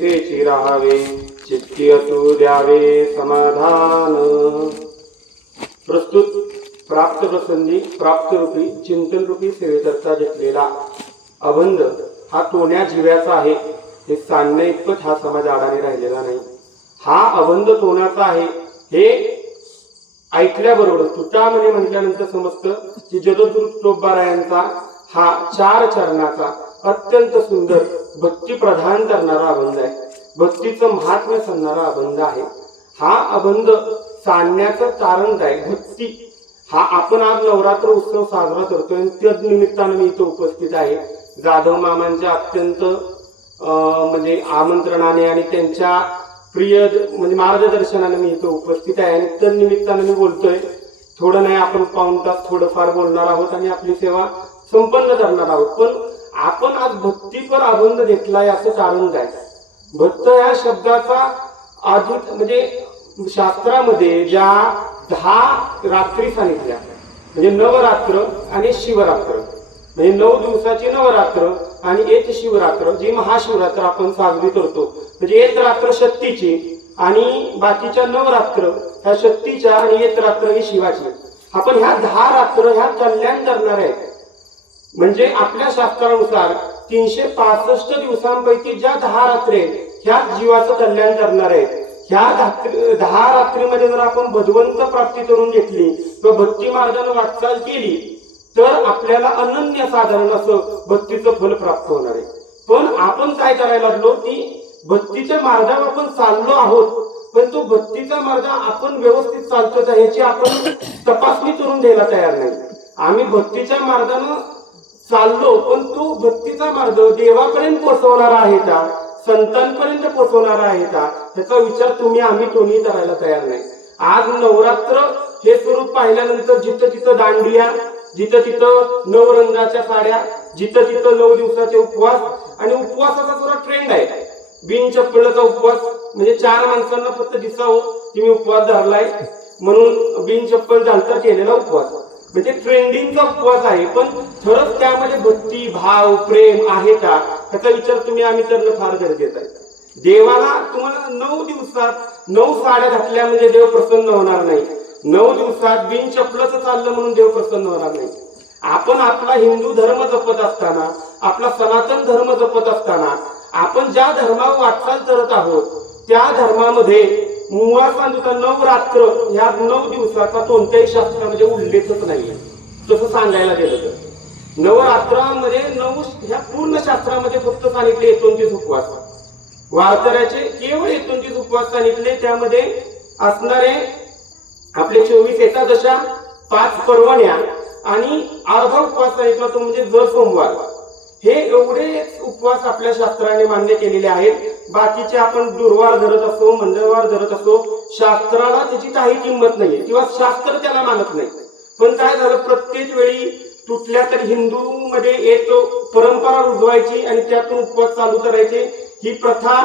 जैसेची राहावे चित्ती असू द्यावे समाधान। प्रस्तुत प्राप्त प्रसंगी प्राप्त रूपी चिंतन रूपी सेवेकरता घेतलेला अभंग हा तोण्या जीव्याचा आहे। हे सांगण्या इतपत हा समाज आडाने राहिलेला नाही। हा अभंग तोण्याचा आहे हे ऐकल्याबरोबर तुटामध्ये म्हटल्यानंतर समजतं की जगद्गुरु तुकोबारायांचा हा 4 चरणाचा अत्यंत सुंदर भक्ती प्रधान करणारा अभंग आहे। भक्तीचं महात्म्य सांगणारा अभंग आहे। हा अभंग सांगण्याचं कारण काय? भक्ती हा आपण आज नवरात्र उत्सव साजरा करतोय, त्याच निमित्तानं मी इथं उपस्थित आहे। जाधव मामांच्या अत्यंत म्हणजे आमंत्रणाने आणि त्यांच्या प्रिय म्हणजे मार्गदर्शनाने मी इथं उपस्थित आहे आणि त्या निमित्तानं मी बोलतोय। थोडं नाही आपण पाऊण तास थोडंफार बोलणार आहोत आणि आपली सेवा संपन्न करणार आहोत। पण आपण आज भक्तीपर अभंग घेतलाय असं कारण काय? भक्त या शब्दाचा आधी म्हणजे शास्त्रामध्ये ज्या 10 रात्री सांगितल्या म्हणजे नवरात्र आणि शिवरात्र म्हणजे 9 दिवसाची नवरात्र आणि एक शिवरात्र जी महाशिवरात्र आपण साजरी करतो। म्हणजे एक रात्र शक्तीची आणि बाकीच्या 9 रात्र ह्या शक्तीच्या आणि एक रात्र ही शिवाची। आपण ह्या 10 रात्र ह्या कल्याण करणार आहे। म्हणजे आपल्या शास्त्रानुसार 365 दिवसांपैकी ज्या 10 रात्री ह्या जीवाचं कल्याण करणार आहे। ह्या 10 रात्रीमध्ये जर आपण भगवंत प्राप्ती करून घेतली किंवा भक्ती मार्गाने वाटचाल केली तर आपल्याला अनन्य साधारण असं भक्तीचं फल प्राप्त होणार आहे। पण आपण काय करायला लागलो की भक्तीच्या मार्गावर आपण चाललो आहोत, पण तो भक्तीचा मार्ग आपण व्यवस्थित चालतो का ह्याची आपण तपासणी करून द्यायला तयार नाही। आम्ही भक्तीच्या मार्गाने चाललो, पण तो भक्तीचा मार्ग देवापर्यंत पोहोचवणारा आहे का, संतांपर्यंत पोहोचवणारा आहे का, त्याचा विचार आम्ही कोणी करायला तयार नाही। आज नवरात्र हे स्वरूप पाहिल्यानंतर जिथं तिथं दांडिया, जिथं तिथं 9 रंगाच्या साड्या, जिथं तिथं 9 दिवसाचे उपवास आणि उपवासाचा थोडा ट्रेंड आहे। बिन चप्पलचा उपवास म्हणजे 4 माणसांना फक्त दिसावं की मी उपवास धरलाय म्हणून बिन चप्पल घालता केलेला उपवास म्हणजे ट्रेंडिंगचा उपवास आहे। पण खरंच त्यामध्ये भक्ती भाव प्रेम आहे का त्याचा विचार आम्ही करणं फार गरजेचं आहे। देवाला तुम्हाला 9 दिवसात 9 साड्या घातल्या म्हणजे देव प्रसन्न होणार नाही। 9 दिवसात बिन चप्पलचं चाललं म्हणून देव प्रसन्न होणार नाही। आपण आपला हिंदू धर्म जपत असताना, आपला सनातन धर्म जपत असताना आपण ज्या धर्मावर वाटचाल करत आहोत त्या धर्मामध्ये मुळात सांगतो 9 रात्र ह्या 9 दिवसाचा कोणत्याही शास्त्रामध्ये उल्लेखच नाहीये। तसं सांगायला गेलं तर नवरात्रामध्ये 9 ह्या पूर्ण शास्त्रामध्ये फक्त सांगितले 29 उपवास, वारकऱ्याचे केवळ 29 उपवास सांगितले। त्यामध्ये असणारे आपले 24 एकादशा, 5 पर्वण्या आणि अर्धा उपवास सांगितला तो म्हणजे दर सोमवार। हे एवढे उपवास आपल्या शास्त्राने मान्य केलेले आहेत। बाकीचे आपण गुरुवार धरत असो, मंगळवार धरत असो, शास्त्राला त्याची काही किंमत नाहीये किंवा शास्त्र त्याला मानत नाही। पण काय झालं, प्रत्येक वेळी कुठल्या तरी हिंदू मध्ये एक परंपरा रुजवायची आणि त्यातून उपवास चालू करायचे ही प्रथा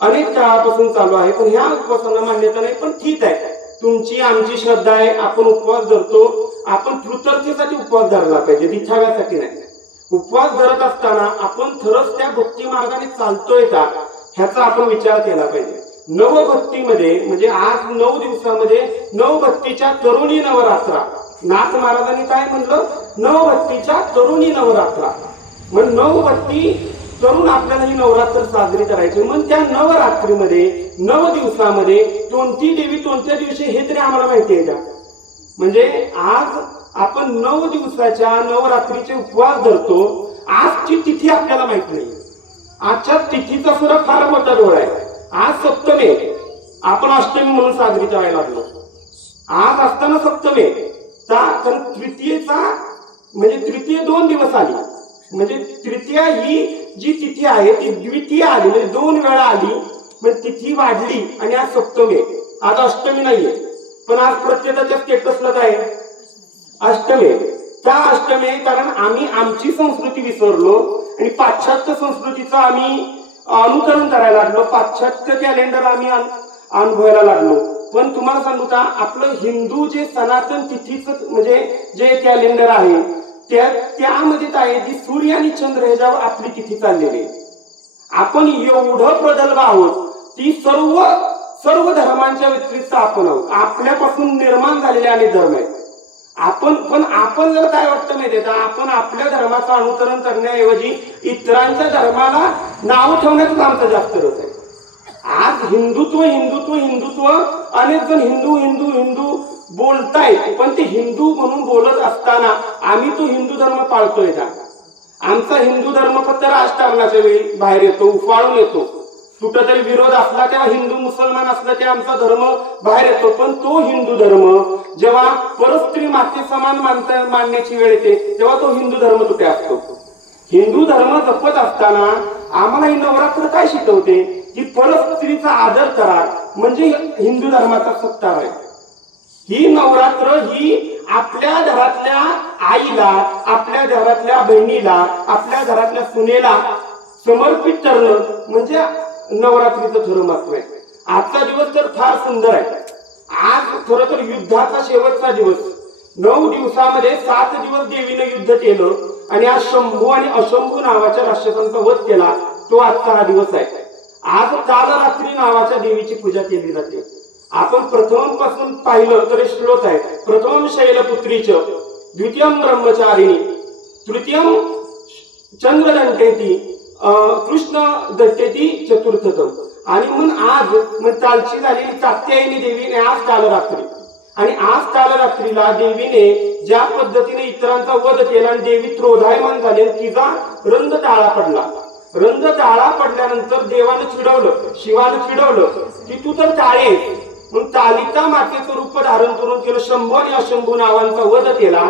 अनेक काळापासून चालू आहे। पण ह्या उपवासाला मान्यता नाही। पण ठीक आहे, तुमची आमची श्रद्धा आहे, आपण उपवास धरतो। आपण कृतज्ञतेसाठी उपवास धरला पाहिजे, दिखाव्यासाठी नाही। उपवास धरत असताना आपण खरंच त्या भक्ती मार्गाने चालतोय का ह्याचा आपण विचार केला पाहिजे। नवभक्तीमध्ये म्हणजे आज 9 दिवसामध्ये नवभक्तीच्या तरुणी नवरात्रा, नाथ महाराजांनी काय म्हणलं, नवभक्तीच्या तरुणी नवरात्रा। मग नवभक्ती करून आपल्याला ही नवरात्र साजरी करायची। मग त्या नवरात्रीमध्ये 9 दिवसामध्ये कोणती देवी कोणत्या दिवशी हे तरी आम्हाला माहिती आहे का? म्हणजे आज आपण 9 दिवसाच्या नवरात्रीचे उपवास धरतो, आजची तिथी आपल्याला माहित नाही। आजच्या तिथीचा सुद्धा फार मोठा डोळा आहे। आज सप्तमी, आपण अष्टमी म्हणून साजरी करायला लागलो। आज असताना सप्तमी कारण तृतीयेचा म्हणजे तृतीय 2 दिवस आली, म्हणजे तृतीया ही जी तिथी आहे ती द्वितीय आली म्हणजे 2 वेळा आली, म्हणजे तिथी वाढली आणि आज सप्तमी। आज अष्टमी नाहीये, पण आज प्रत्येकाच्या स्टेटसला काय अष्टमी। त्या अष्टमी कारण आम्ही आमची संस्कृती विसरलो आणि पाश्चात्य संस्कृतीचा आम्ही अनुकरण करायला लागलो, पाश्चात्य कॅलेंडर आम्ही अनुभवायला लागलो। पण तुम्हाला सांगू का, आपलं हिंदू जे सनातन तिथीचं म्हणजे जे कॅलेंडर आहे त्यामध्ये काय आहे, सूर्य आणि चंद्र ह्याच्यावर आपली तिथी चाललेली आहे। आपण एवढं प्रगल्भ आहोत की सर्व सर्व धर्मांच्या व्यतिरिक्त आपण आहोत. आपल्यापासून निर्माण झालेले अनेक धर्म आहेत. आपण जर काय वाटतं माहितीये का, आपण आपल्या धर्माचं अनुकरण करण्याऐवजी इतरांच्या धर्माला नाव ठेवण्यातच आमचा जास्त रस आहे. आज हिंदुत्व हिंदुत्व हिंदुत्व अनेक जण हिंदू हिंदू हिंदू बोलतायत, पण ते हिंदू म्हणून बोलत असताना आम्ही तो हिंदू धर्म पाळतोय का? आमचा हिंदू धर्म फक्त राजकारणाच्या वेळी बाहेर येतो, उफाळून येतो. कुठंतरी विरोध असला तेव्हा हिंदू मुसलमान असला ते आमचा धर्म बाहेर येतो. पण तो हिंदू धर्म जेव्हा परस्त्री माते समान मानण्याची वेळ येते तेव्हा तो हिंदू धर्म कुठे असतो? हिंदू धर्म जपत असताना आम्हाला ही नवरात्र काय शिकवते की परस्त्रीचा आदर करा, म्हणजे हिंदू धर्माचा सत्कार आहे. ही नवरात्र ही आपल्या घरातल्या आईला, आपल्या घरातल्या बहिणीला, आपल्या घरातल्या सुनेला समर्पित करणं म्हणजे नवरात्रीचं खरं महत्व आहे. आजचा दिवस तर फार सुंदर आहे. आज खरं तर युद्धाचा शेवटचा दिवस. 9 दिवसामध्ये 7 दिवस देवीनं युद्ध केलं आणि आज शंभू आणि अशंभू नावाच्या राक्षसांचा वध केला. तो आजचा हा दिवस आहे. आज कालरात्री नावाच्या देवीची पूजा केली जाते. आपण प्रथम पासून पाहिलं तर श्लोक आहे. प्रथम शैलपुत्रीच, द्वितीयम ब्रह्मचारिणी, तृतीयम चंद्रदंतेती, कृष्ण दत्तेती चतुर्थतम. आणि म्हणून आज कालची झालेली कात्यायनी देवीने आज कालरात्री, आणि आज कालरात्रीला देवीने ज्या पद्धतीने इतरांचा वध केला आणि देवी क्रोधायमान झाली, तिचा रंग काळा पडला. रंग काळा पडल्यानंतर देवानं चिडवलं, शिवानं चिडवलं की तू तर काळे. म्हणून कालिका मातेचं रूप धारण करून केलं, शंभू आणि अशंभू नावांचा वध केला.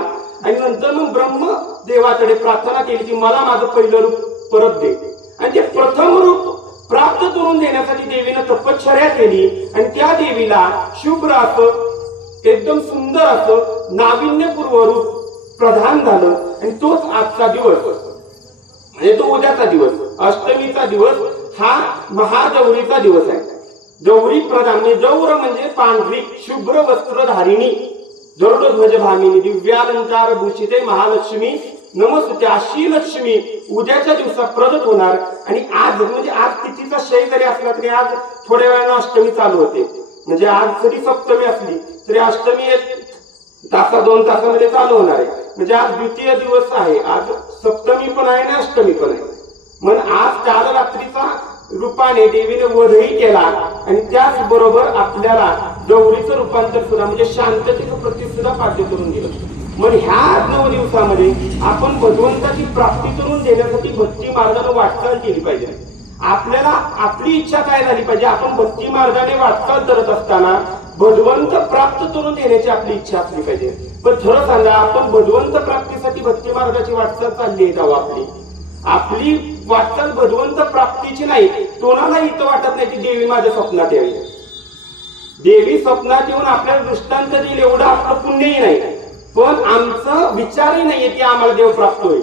आणि नंतर मग ब्रह्म देवाकडे प्रार्थना केली की मला माझं पहिलं रूप परत दे. आणि ते प्रथम रूप प्राप्त करून देण्यासाठी देवीनं तपश्चर्या केली. आणि त्या देवीला शुभ्र असं एकदम सुंदर असं नाविन्यपूर्व रूप प्रदान झालं. आणि तोच आजचा दिवस म्हणजे तो उद्याचा दिवस, अष्टमीचा दिवस हा महागौरीचा दिवस आहे. गौरी प्रधान म्हणजे गौर म्हणजे पांढरी शुभ्र वस्त्रधारिणी, गरुडध्वज भामिनी, दिव्यालंकार भूषिते महालक्ष्मी नमस्ते. अशी लक्ष्मी उद्याच्या दिवसात प्रगट होणार. आणि आज म्हणजे आज तिथीचा शय जरी असला तरी आज थोड्या वेळानं अष्टमी चालू होते. म्हणजे आज जरी सप्तमी असली तरी अष्टमी 1-2 तासामध्ये चालू होणार आहे. म्हणजे आज द्वितीय दिवस आहे. आज सप्तमी पण आहे आणि अष्टमी पण आहे. म्हणून आज काल रात्रीचा रूपाने देवीने वधही केला. आणि त्याचबरोबर आपल्याला गौरीचं रूपांतर सुद्धा म्हणजे शांततेचं प्रतीक सुद्धा पाद्य करून दिलं. मग ह्या 9 दिवसामध्ये आपण भगवंताची प्राप्ती करून देण्यासाठी भक्ती मार्गाने वाटचाल केली पाहिजे. आपल्याला आपली इच्छा काय झाली पाहिजे, आपण भक्ती मार्गाने वाटचाल करत असताना भगवंत प्राप्त करून देण्याची आपली इच्छा असली पाहिजे. पण खरं सांगा, आपण भगवंत प्राप्तीसाठी भक्ती मार्गाची वाटचाल चालली आहे का? आपली वाटचाल भगवंत प्राप्तीची नाही. कोणाला इथं वाटत नाही की देवी माझ्या स्वप्नात यावी. देवी स्वप्नात येऊन आपल्याला दृष्टांत देईल एवढं आपलं पुण्यही नाही. पण आमचं विचारही नाहीये की आम्हाला देव प्राप्त होईल.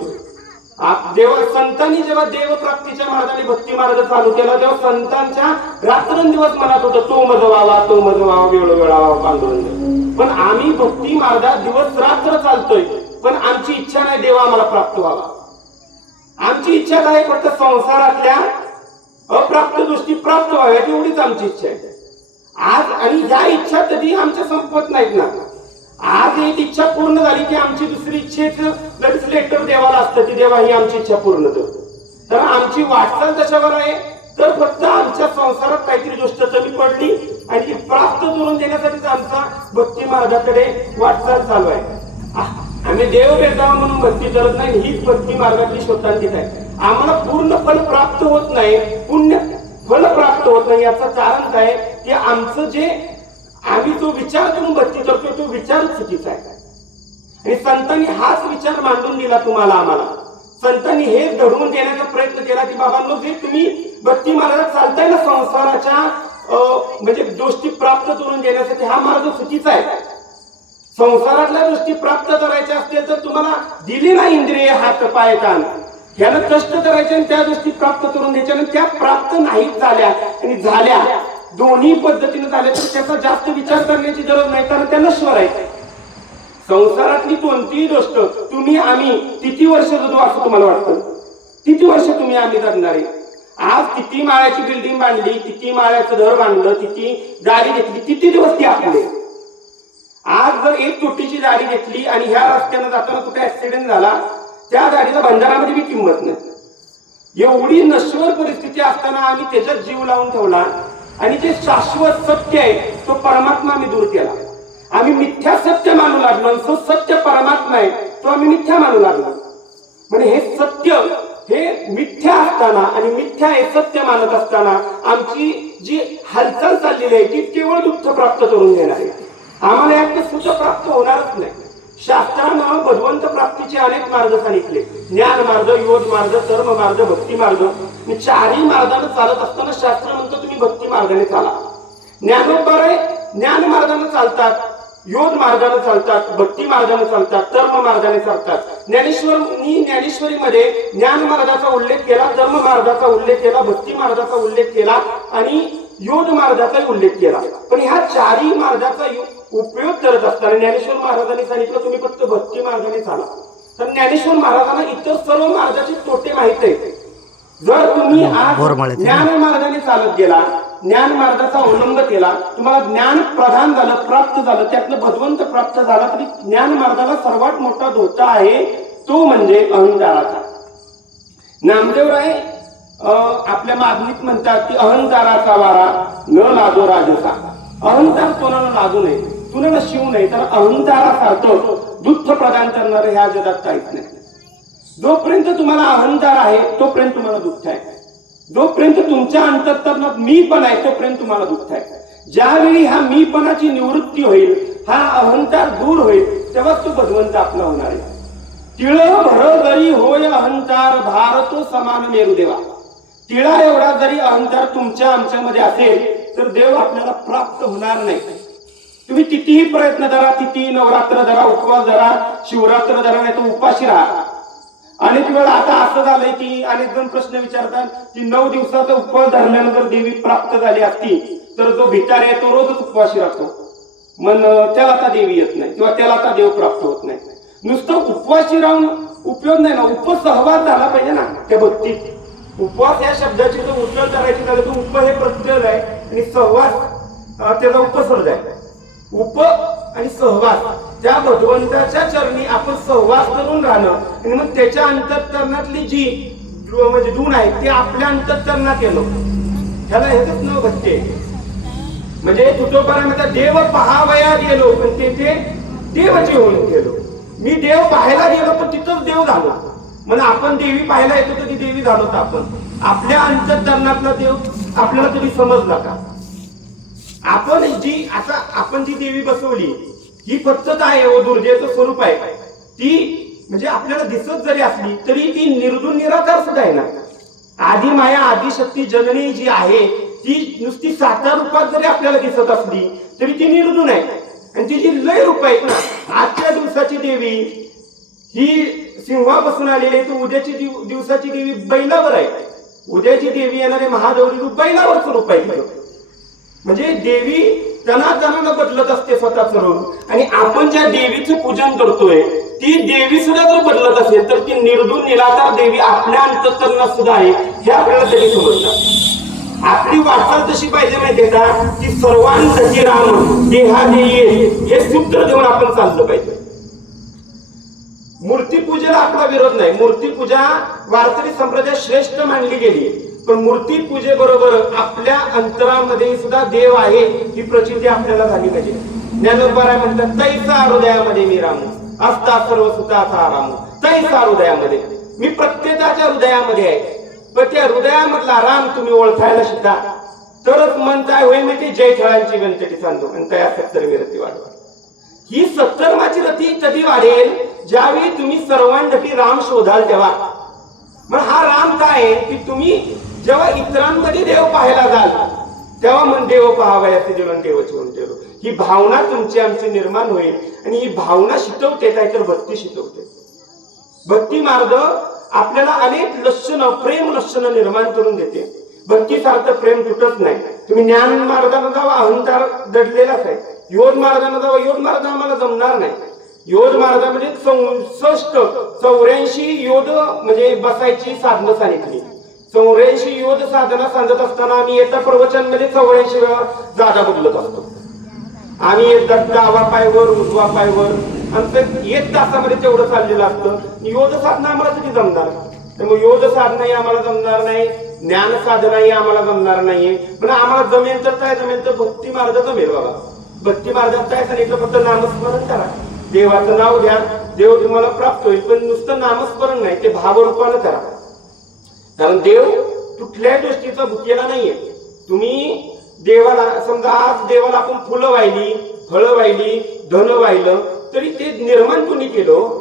संतांनी जेव्हा देवप्राप्तीच्या मार्गाने भक्ती मार्ग चालू केला तेव्हा संतांच्या रात्रंदिवस मनात होतं तो मज व्हावा, तो मज व्हावा, वेळोवेळावा पांडुरंग. पण आम्ही भक्ती मार्गात दिवस रात्र चालतोय, पण आमची इच्छा नाही देवा आम्हाला प्राप्त व्हावा. आमची इच्छा काय, फक्त संसारातल्या अप्राप्त गोष्टी प्राप्त व्हाव्यात एवढीच आमची इच्छा आहे आज. आणि ह्या इच्छा कधी आमच्या संपत नाहीत ना. आज एक इच्छा पूर्ण झाली की आमची दुसरी इच्छेचं लगेच लेटर देवाला असतं की देवा ही आमची इच्छा पूर्ण कर. तर आमची वाटचाल कशावर आहे, तर फक्त आमच्या संसारात काहीतरी गोष्ट कमी पडली आणि ती प्राप्त करून देण्यासाठीच आमचा भक्ती मार्गाकडे वाटचाल चालू आहे. आम्ही देव भेटावा म्हणून भक्ती करत नाही, हीच भक्ती मार्गातली स्वतंत्रीच आहे. आम्हाला पूर्ण फल प्राप्त होत नाही, पुण्य फल प्राप्त होत नाही. याचं कारण काय की आमचं जे आम्ही जो विचार करून भक्ती करतो तो विचार चुकीचा आहे. आणि संतांनी हाच विचार मांडून दिला तुम्हाला आम्हाला. संतांनी हेच घडवून देण्याचा प्रयत्न केला की बाबांनो, जे तुम्ही भक्ती मार्गात चालताय ना संसाराच्या म्हणजे गोष्टी प्राप्त करून देण्यासाठी, हा मार्ग चुकीचा आहे. संसारातल्या गोष्टी प्राप्त करायच्या असतील तर तुम्हाला दिली ना इंद्रिय हात पाय कान, यानं कष्ट करायचे आणि त्या गोष्टी प्राप्त करून द्यायच्या. आणि त्या प्राप्त नाहीच झाल्या आणि झाल्या दोन्ही पद्धतीने झाले तर त्याचा जास्त विचार करण्याची गरज नाही, कारण त्या नश्वर आहे. संसारातली कोणतीही गोष्ट तुम्ही आम्ही किती वर्ष जगू असं तुम्हाला वाटतं? किती वर्ष तुम्ही आम्ही जगणार आहे? आज किती माळ्याची बिल्डिंग बांधली, किती माळ्याचं घर बांधलं, किती गाडी घेतली, किती दिवस ती आपले. आज जर एक कोटीची गाडी घेतली आणि ह्या रस्त्यानं जाताना कुठे ऍक्सिडेंट झाला, त्या गाडीला भंडारामध्ये बी किंमत नाही. एवढी नश्वर परिस्थिती असताना आम्ही त्याच्यात जीव लावून ठेवला आणि जे शाश्वत सत्य आहे तो परमात्मा आम्ही दूर केला. आम्ही मिथ्या सत्य मानू लागलो, जो सत्य परमात्मा आहे तो आम्ही मिथ्या मानू लागलो. म्हणजे हे सत्य हे मिथ्या असताना आणि मिथ्या हे सत्य मानत असताना आमची जी हालचाल चाललेली आहे ती केवळ दुःख प्राप्त करून देणार आहे. आम्हाला यात सुख प्राप्त होणारच नाही. शास्त्रानं भगवंत प्राप्तीचे अनेक मार्ग सांगितले. ज्ञान मार्ग, योग मार्ग, कर्म मार्ग, भक्ती मार्ग. चारही मार्गाने चालत असताना शास्त्र म्हणतं तुम्ही भक्ती मार्गाने चाला. ज्ञानोबर आहे, ज्ञान मार्गाने चालतात, योग मार्गाने चालतात, भक्ती मार्गाने चालतात, कर्म मार्गाने चालतात. ज्ञानेश्वरीमध्ये ज्ञान मार्गाचा उल्लेख केला, कर्म मार्गाचा उल्लेख केला, भक्ती मार्गाचा उल्लेख केला आणि योग मार्गाचा उल्लेख केला. पण ह्या चारही मार्गाचा उपयोग करत असताना ज्ञानेश्वर महाराजांनी सांगितलं तुम्ही फक्त भक्ती मार्गाने चाला. तर ज्ञानेश्वर महाराजांना इतर सर्व मार्गाचे तोटे माहित आहेत. जर तुम्ही आज ज्ञान मार्गाने चालत गेला, ज्ञान मार्गाचा अवलंब केला, तुम्हाला ज्ञान प्रधान झालं, प्राप्त झालं, त्यातलं भगवंत प्राप्त झाला, तरी ज्ञान मार्गाला सर्वात मोठा धोका आहे तो म्हणजे अहंकाराचा. नामदेवराय आपल्या मागणीत म्हणतात की अहंकाराचा वारा न लादो राजसा. अहंकार कोणाला लागू नये, कुणाला शिवू नये. तर अहंकारासारखं दुःख प्रदान करणारं ह्या जगात काहीच नाही. जोपर्यंत तुम्हाला अहंकार आहे तोपर्यंत तुम्हाला दुःख आहे. जोपर्यंत तुमच्या अंतःकरणात मीपणा आहे तोपर्यंत तुम्हाला दुःख आहे. ज्यावेळी ह्या मीपणाची निवृत्ती होईल, हा अहंकार दूर होईल, तेव्हाच तो भगवंत आपला होणार आहे. तिळ भर जरी होय अहंकार भारतो समान मेरुदेवा. तिळा एवढा जरी अहंकार तुमच्या आमच्यामध्ये असेल तर देव आपल्याला प्राप्त होणार नाही. तुम्ही कितीही प्रयत्न करा, किती नवरात्र धरा, उपवास धरा, शिवरात्र धरा, नाही तर उपाशी राहा. अनेक वेळा आता असं झालंय की अनेक जण प्रश्न विचारतात की 9 दिवसाचा उपवास धरल्यानंतर देवी प्राप्त झाली असती तर जो भिकार आहे तो रोजच उपवाशी राहतो, मग त्याला आता देवी येत नाही किंवा त्याला आता देव प्राप्त होत नाही. नुसतं उपवासी राहून उपयोग नाही ना, उपसहवास झाला पाहिजे ना त्या भक्तीत. उपवास या शब्दाची जर उच्चार करायची झालं तर उप हे प्रत्यय आहे आणि सहवास त्याचा उपसर्ग आहे. उप आणि सहवास, त्या भगवंताच्या चरणी आपण सहवास करून राहणं आणि मग त्याच्या अंतःकरणातली जी म्हणजे गुण आहे ते आपल्या अंतःकरणात येणं, ह्याला हेच न भक्ती. म्हणजे तुटोपर्यंत देव पहावया गेलो पण तेथे देवाची होऊन गेलो. मी देव पाहायला गेलो पण तिथंच देव झालो. म्हणजे आपण देवी पाहायला येतो तर ती देवी झालो तर आपण आपल्या अंतःकरणातला देव आपल्याला कधी समजला का? आपण जी देवी बसवली ही फक्त काय आहे, दुर्जेचं स्वरूप आहे. ती म्हणजे आपल्याला दिसत जरी असली तरी ती निर्गुण निराकार सुद्धा आहे ना. आदी माया आदिशक्ती जननी जी आहे ती नुसती साकार रूपात जरी आपल्याला दिसत असली तरी ती निर्गुण आहे. आणि ती जी लय रूप आहेत ना, आजच्या दिवसाची देवी ही सिंहापासून आलेली आहे, तर उद्याची दिवसाची देवी बैलावर आहे. उद्याची देवी येणारे महागौरी रूप बैलावरच रूप आहे. म्हणजे देवी तनातनानं बदलत असते स्वतःच रूप. आणि आपण ज्या देवीचं पूजन करतोय ती देवी सुद्धा जर बदलत असेल तर ती निर्गुण निराकार देवी आपल्या अंतःकरणात सुद्धा आहे हे आपल्याला तरी समजतात. आपली वाटचाल तशी पाहिजे माहितीये का, की सर्वांसाठी राम देहा देये हे सूत्र देऊन आपण चाललं पाहिजे. मूर्तीपूजेला आपला विरोध नाही. मूर्तीपूजा वारकरी संप्रदाय श्रेष्ठ मानली गेली, पण मूर्ती पूजेबरोबर आपल्या अंतरामध्ये सुद्धा देव आहे ही प्रचिती आपल्याला झाली पाहिजे. ज्ञानोबा म्हणतात तैसा हृदयामध्ये मी रामू असता सर्व सुखाचा रामू. तैसा हृदयामध्ये मी प्रत्येकाच्या हृदयामध्ये आहे. पण त्या हृदयामधला राम तुम्ही ओळखायला शिका तरच मन काय होईल माहिती, जय खेळांची गणपती सांगतो आणि तया 70 रती वाढवा. ही 70 रती कधी वाढेल, ज्यावेळी तुम्ही सर्वांसाठी राम शोधाल तेव्हा. मग हा राम काय आहे की तुम्ही जेव्हा इतरांमध्ये देव पाहायला जाल तेव्हा मन देव पाहावयाचे जीवन देवाचे होऊन ठेवलो. ही भावना तुमची आमची निर्माण होईल आणि ही भावना शिकवते काय तर भक्ती शिकवते. भक्ती मार्ग आपल्याला अनेक लक्षणं, प्रेम लक्षणं निर्माण करून देते. भक्तीसारखं प्रेम तुटत नाही. तुम्ही ज्ञान मार्गाने जावा, अहंकार दडलेलाच आहे. योग मार्गाने जावा, योग मार्ग आम्हाला जमणार नाही. योग मार्गामध्ये 64 84 योग म्हणजे बसायची साधनं सांगितली. 84 योध साधना सांगत असताना आम्ही एका प्रवचनमध्ये 84 वेळा जागा बदलत असतो. आम्ही एकदा डावा पायवर उजवा पायवर आमचं 1 तासामध्ये तेवढं चाललेलं असतं. योध साधना आम्हाला कधी जमणार? त्यामुळे योध साधनाही आम्हाला जमणार नाही, ज्ञान साधनाही आम्हाला जमणार नाहीये. पण आम्हाला जमेल तर काय जमेल तर भक्ती मार्ग जमेल. बाबा भक्ती मार्गात काय सांगितलं? फक्त नामस्मरण करा, देवाचं नाव घ्या, देव तुम्हाला प्राप्त होईल. पण नुसतं नामस्मरण नाही, ते भावरूपानं करा. कारण देव कुठल्याही गोष्टीचा भुकेला नाहीये. तुम्ही देवाला समजा आज देवाला आपण फुलं वाहिली, फळं वाहिली, धन वाहिलं, तरी ते निर्माण कोणी केलं?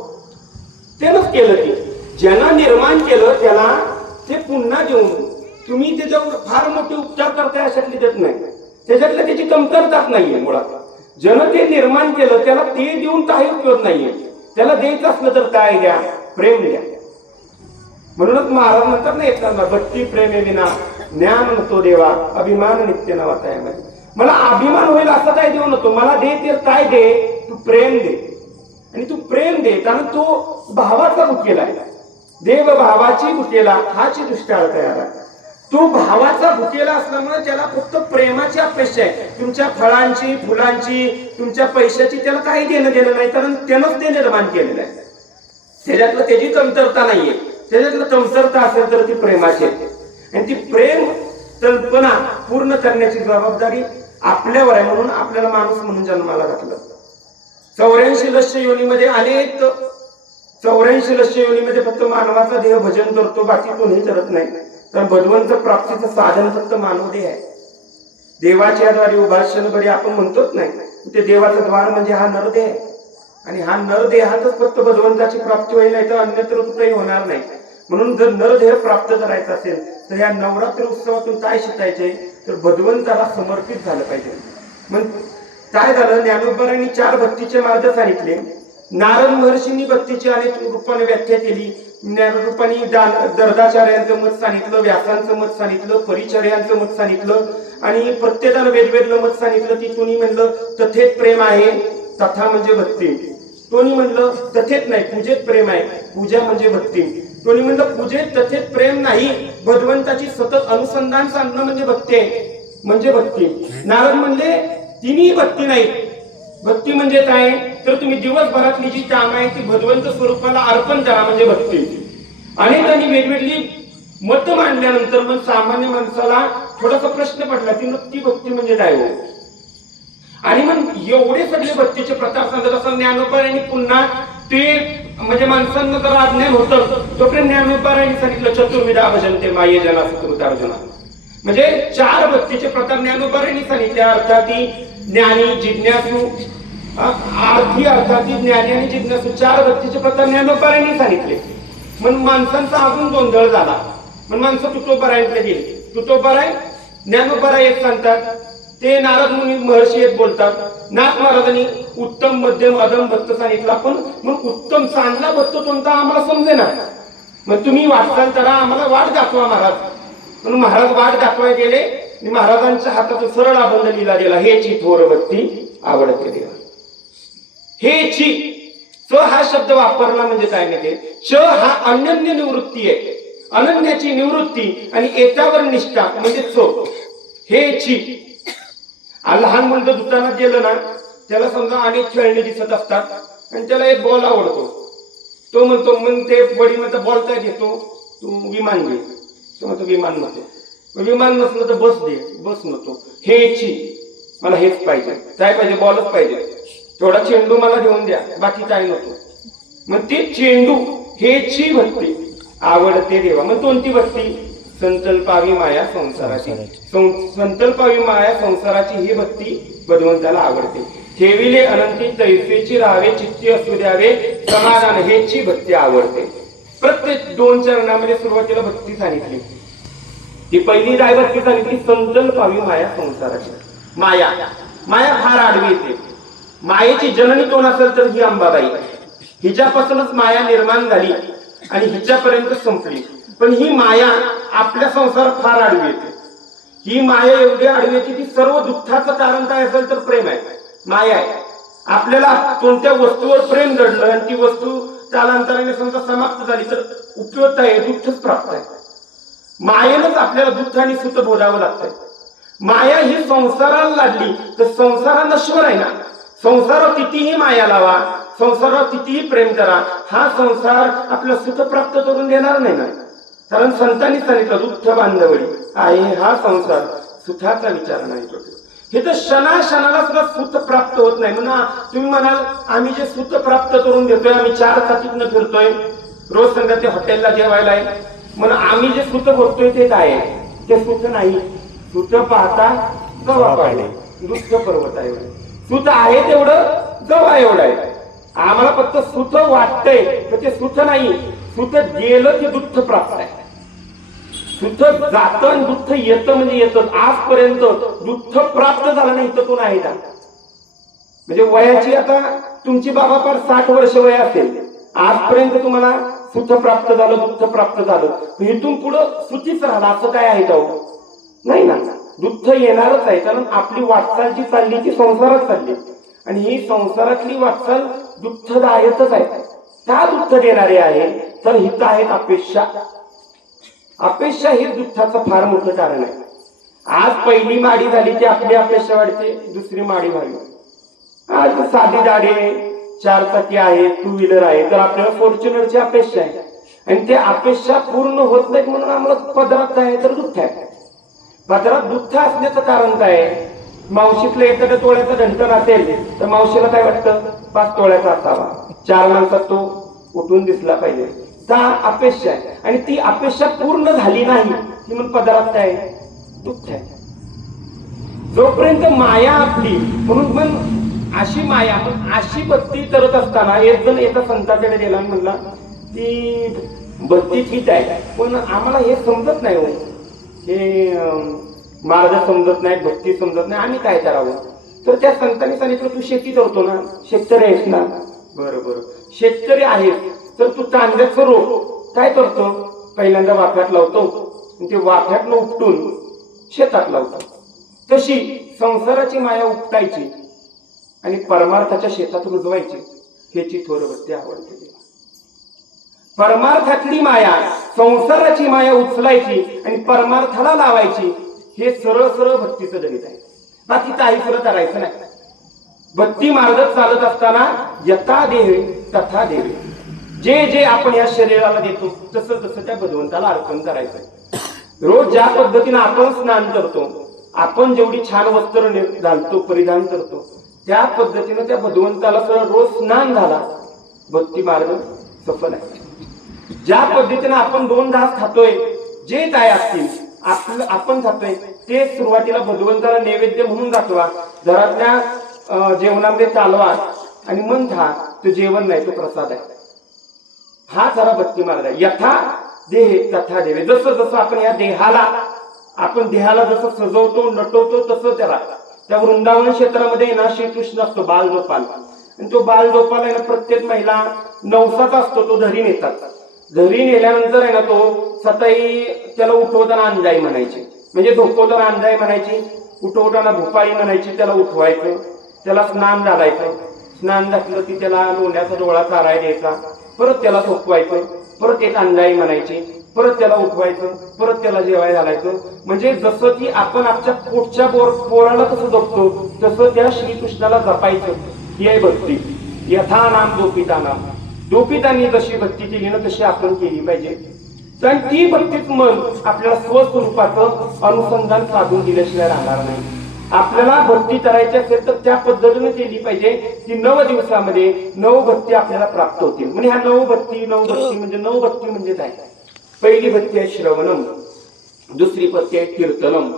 त्यानंच केलं. ते ज्यानं निर्माण केलं त्याला ते पुन्हा देऊन तुम्ही त्याच्यावर फार मोठे उपचार करताय अशातली देत नाही. त्याच्यातल्या त्याची कमतरताच नाहीये. मुळात ज्यानं ते निर्माण केलं त्याला ते देऊन काही उपयोग नाहीये. त्याला द्यायचं असलं तर काय द्या? प्रेम द्या. म्हणूनच महाराज म्हणतात ना येताना, भक्ती प्रेमे विना ज्ञान नव्हतो देवा, अभिमान नित्य नव्हता यामध्ये. मला अभिमान होईल असं काय देऊ नको, मला दे ते काय दे? तू प्रेम दे. आणि तू प्रेम दे, कारण तो भावाचा भुकेला आहे. देव भावाची भुकेला हाची दुष्टाळ तयार आहे. तो भावाचा भुकेला असल्यामुळे त्याला फक्त प्रेमाची अपेक्षा आहे. तुमच्या फळांची, फुलांची, तुमच्या पैशाची त्याला काही देणं नाही. कारण त्यानंच ते निर्माण केलेलं आहे. त्याच्यातलं त्याची कमतरता नाहीये. त्याच्यातलं कमतरता असेल तर ती प्रेमाची आहे. आणि ती प्रेम कल्पना पूर्ण करण्याची जबाबदारी आपल्यावर आहे. म्हणून आपल्याला माणूस म्हणून जन्माला घातलं. 84 लक्ष योनीमध्ये अनेक 84 लक्ष योनीमध्ये फक्त मानवाचा देह भजन करतो, बाकी कोणी करत नाही. कारण भगवंत प्राप्तीचं साधन फक्त मानवदेह आहे. देवाच्या द्वारे उभाषण बरे आपण म्हणतोच नाही. ते देवाचं द्वार म्हणजे हा नरदेह आहे. आणि हा नरदेहातच फक्त भगवंताची प्राप्ती होईल, नाही तर अन्यत्र कुठेही होणार नाही. म्हणून जर नरदेह प्राप्त करायचा असेल तर या नवरात्र उत्सवातून काय शिकायचे? तर भगवंताला समर्पित झालं पाहिजे. मग काय झालं? ज्ञानोबांनी 4 भक्तीचे मार्ग सांगितले. नारद महर्षींनी भक्तीची अनेक रूपाने व्याख्या केली. ज्ञानरूपांनी दर्दाचार्यांचं मत सांगितलं, व्यासांचं मत सांगितलं, परिचर्यांचं मत सांगितलं, आणि प्रत्येकानं वेगवेगळं मत सांगितलं. ती कोणी म्हणलं तथेत प्रेम आहे, तथा म्हणजे भक्ती. कोणी म्हणलं तथेत नाही, पूजेत प्रेम आहे, पूजा म्हणजे भक्ती. कोणी म्हणलं पूजेत तथेत प्रेम नाही, भगवंताची सतत अनुसंधान साधणं म्हणजे भक्ती आहे, म्हणजे भक्ती. नारद म्हणले तिन्ही भक्ती नाही. भक्ती म्हणजे काय? तर तुम्ही दिवसभरातली जी कामं आहे ती भगवंत स्वरूपाला अर्पण करा म्हणजे भक्ती. अनेकांनी वेगवेगळी मत मांडल्यानंतर मग सामान्य माणसाला थोडासा प्रश्न पडला की नक्की भक्ती म्हणजे काय हो? आणि मग एवढे सगळे भक्तीचे प्रकार सांगत असताना ज्ञानोबांनी पुन्हा ते म्हणजे माणसांना जर अज्ञान होतं तोपर्यंत ज्ञानोबांनी सांगितलं चतुर्विधा भजन्ते माये जना सुकृतार्जुना. म्हणजे 4 भक्तीचे प्रकार ज्ञानोबांनी सांगितले. अर्थाती ज्ञानी, जिज्ञासू, आर्थी अर्थाती ज्ञानी आणि जिज्ञासू 4 भक्तीचे प्रकार ज्ञानोबांनी सांगितले. मग माणसांचा अजून गोंधळ झाला. मग माणसं तुटोबारायकडे गेली. तुटोबाराय ज्ञानोबाराय एक सांगतात, ते नारद मुनी महर्षी एक बोलतात. नाथ महाराजांनी उत्तम, मध्यम, अधम भक्त सांगितला. पण मग उत्तम चांगला भक्त कोणता आम्हाला समजेना. मग तुम्ही वाटचाल करा, आम्हाला वाट दाखवा महाराज. म्हणून महाराज वाट दाखवाय गेले आणि महाराजांच्या हातात सरळ अभंग लिहिला गेला. हेची थोर भक्ती आवडते देवा. हेची च हा शब्द वापरला म्हणजे काय माहिती? च हा अनन्य निवृत्ती आहे, अनन्याची निवृत्ती, आणि एकावर निष्ठा म्हणजे चो. हेची लहान मुलगा दुकानात गेलं ना, त्याला समजा अनेक खेळणी दिसत असतात आणि त्याला एक बॉल आवडतो. तो म्हणतो, मग ते वडील म्हणतो बॉल काय घेतो? तू विमान घे. तो म्हणतो विमान नको. विमान नसलं तर बस दे. बस नको. हेची मला हेच पाहिजे. काय पाहिजे? बॉलच पाहिजे. थोडा चेंडू मला घेऊन द्या, बाकी काय नको. मग ते चेंडू हेची भक्ती आवडते देवा. मग कोणती भक्ती? संकल्पावी माया संसाराची. संकल्पावी माया संसाराची ही भक्ती भगवंताला आवडते. ठेविले अनंती तैसेची राहावे, चित्ती असू द्यावे समाधान, हेची भक्ती आवडते. प्रत्येक 2 चरणामध्ये सुरुवातीला भक्ती सांगितली. ती पहिली काय भक्ती सांगितली? संकल्पावी माया संसाराची. माया माया फार आडवी येते. मायेची जननी कोण असेल तर ही अंबाबाई. हिच्यापासूनच माया निर्माण झाली आणि हिच्यापर्यंत संपली. पण ही माया आपल्या संसारात फार आडवी येते. ही माया एवढी आडवी येते की सर्व दुःखाचं कारण काय असेल तर प्रेम आहे, माया आहे. आपल्याला कोणत्या वस्तूवर प्रेम जडलं आणि ती वस्तू कालांतराने समजा समाप्त झाली तर उपयोग आहे, दुःखच प्राप्त आहे. मायेनंच आपल्याला दुःख आणि सुख भोगावं लागतंय. माया ही संसाराला लागली तर संसार हा नश्वर आहे ना. संसारावर कितीही माया लावा, संसारावर कितीही प्रेम करा, हा संसार आपलं सुख प्राप्त करून देणार नाही ना. कारण संतांनी सांगितलं दुःख बांधवडी आहे हा संसार, सुखाचा विचार नाही करतो. हे तर क्षणाक्षणाला सुद्धा सुख प्राप्त होत नाही. म्हणून तुम्ही म्हणाल आम्ही जे सुख प्राप्त करून देतोय, आम्ही 4 चाकीतनं फिरतोय, रोज संध्या ते हॉटेलला जेवायला आहे, म्हणून आम्ही जे सुख भोगतोय ते काय आहे? ते सुख नाही. सुख पाहता गवा पाहिले, दुःख पर्वत आहे. सुख आहे तेवढं गवा एवढं आहे. आम्हाला फक्त सुख वाटतंय तर ते सुख नाही. सुख गेलं की दुःख प्राप्त आहे. सुख जातं आणि दुःख येतं म्हणजे येतं. आजपर्यंत दुःख प्राप्त झालं नाही तर कोण आहे का? म्हणजे वयाची आता तुमची बाबा फार 60 वर्ष वय असेल, आजपर्यंत तुम्हाला सुख प्राप्त झालं, दुःख प्राप्त झालं, इथून पुढं सुखीच राहिलं असं काय आहे का? नाही ना. दुःख येणारच आहे. कारण आपली वाटचाल जी चालली ती संसारात चालली आणि ही संसारातली वाटचाल दुःखदायकच आहे. का दुःख देणारे आहे? तर हित आहेत अपेक्षा. अपेक्षा हे दुःखाचं फार मोठं कारण आहे. आज पहिली माडी झाली की आपली अपेक्षा वाढते दुसरी माडी व्हावी. आज साधी गाडी आहे, 4 चाकी आहे, 2 व्हीलर आहे, तर आपल्याला फॉर्च्युनरची अपेक्षा आहे आणि त्या अपेक्षा पूर्ण होत नाहीत म्हणून आम्हाला पदरात काय आहे तर दुःख आहे. पदरात दुःख असण्याचं कारण काय आहे? मावशीतलं एखाद्या तोळ्याचं ढंटण असेल तर मावशीला काय वाटतं 5 तोळ्याचा असावा, 4 माणसात तो उठून दिसला पाहिजे. त्या अपेक्षा आहे आणि ती अपेक्षा पूर्ण झाली नाही की मग पदरात काय दुःख आहे. जोपर्यंत माया आपली, म्हणून पण अशी माया, पण अशी भक्ती करत असताना एक जण एका संताकडे गेला आणि म्हणला की भक्ती ठीक आहे पण आम्हाला हे समजत नाही हो, हे मार्ग समजत नाही, भक्ती समजत नाही, आम्ही काय करावं? तर त्या संतांनी सांगितलं तू शेती करतो ना, शेतकरी आहेस ना. बरोबर, शेतकरी आहेस तर तू कांद्याचं रोप काय करतो? पहिल्यांदा वाफ्यात लावतो, ते वाफ्यातनं उपटून शेतात लावतो. तशी संसाराची माया उपटायची आणि परमार्थाच्या शेतात रुजवायची, ह्याची थोर भक्ती आवडते. परमार्थातली माया, संसाराची माया उचलायची आणि परमार्थाला लावायची, हे सरळ सरळ भक्तीचं गणित आहे. बाकी काही सरळ करायचं नाही. भक्ती मार्ग चालत असताना यथा देवे तथा देवे, जे जे आपण या शरीराला देतो तसं तसं त्या भगवंताला अर्पण करायचं. रोज ज्या पद्धतीने आपण स्नान करतो, आपण जेवढी छान वस्त्र घालतो, परिधान करतो, त्या पद्धतीने त्या भगवंताला सरळ रोज स्नान झाला, भक्ती मार्ग सफल आहे. ज्या पद्धतीने आपण 2 घास खातोय, जे काय असतील आपलं आपण खातोय ते सुरुवातीला भगवंताला नैवेद्य म्हणून दाखवा, घरातल्या जेवणामध्ये चालवा आणि मन खा, तो जेवण नाही तो प्रसाद आहे. हा जरा भक्ती मार्ग आहे. यथा देहे तथा देवे, जसं जसं आपण या देहाला जसं सजवतो नटवतो तसं त्याला, त्या वृंदावन क्षेत्रामध्ये ना श्रीकृष्ण असतो बालगोपाल, आणि तो बालगोपाल आहे ना प्रत्येक महिला नवसाचा असतो, तो धरी नेतात. धरी नेल्यानंतर आहे ना तो सताई त्याला उठवताना अंजाई म्हणायची, म्हणजे झोपवताना अंजाई म्हणायची, उठवताना भोपाळी म्हणायची, त्याला उठवायचं, त्याला स्नान घालायचं, स्नान घातलं की त्याला लोण्याचा डोळा चाराय द्यायचा, परत त्याला झोपवायचं, परत एक अंजाई म्हणायची, परत त्याला उठवायचं, परत त्याला जेवाय घालायचं. म्हणजे जसं की आपण आपल्या पोटच्या पोराला कसं जपतो तसं त्या श्रीकृष्णाला जपायचं. ही आहे भक्ती. यथा नाम दोपिता नाम, दोपितांनी जशी भक्ती केली ना तशी आपण केली पाहिजे. आणि ती भक्तीच मन आपल्याला स्वस्वरूपाचं अनुसंधान साधून दिल्याशिवाय राहणार नाही. आपल्याला भक्ती करायची असेल तर त्या पद्धतीने केली पाहिजे की 9 दिवसामध्ये 9 भक्ती आपल्याला प्राप्त होतील. म्हणजे ह्या 9 भक्ती म्हणजे काय? पहिली भक्ती आहे श्रवणम, दुसरी भक्ती आहे कीर्तनम,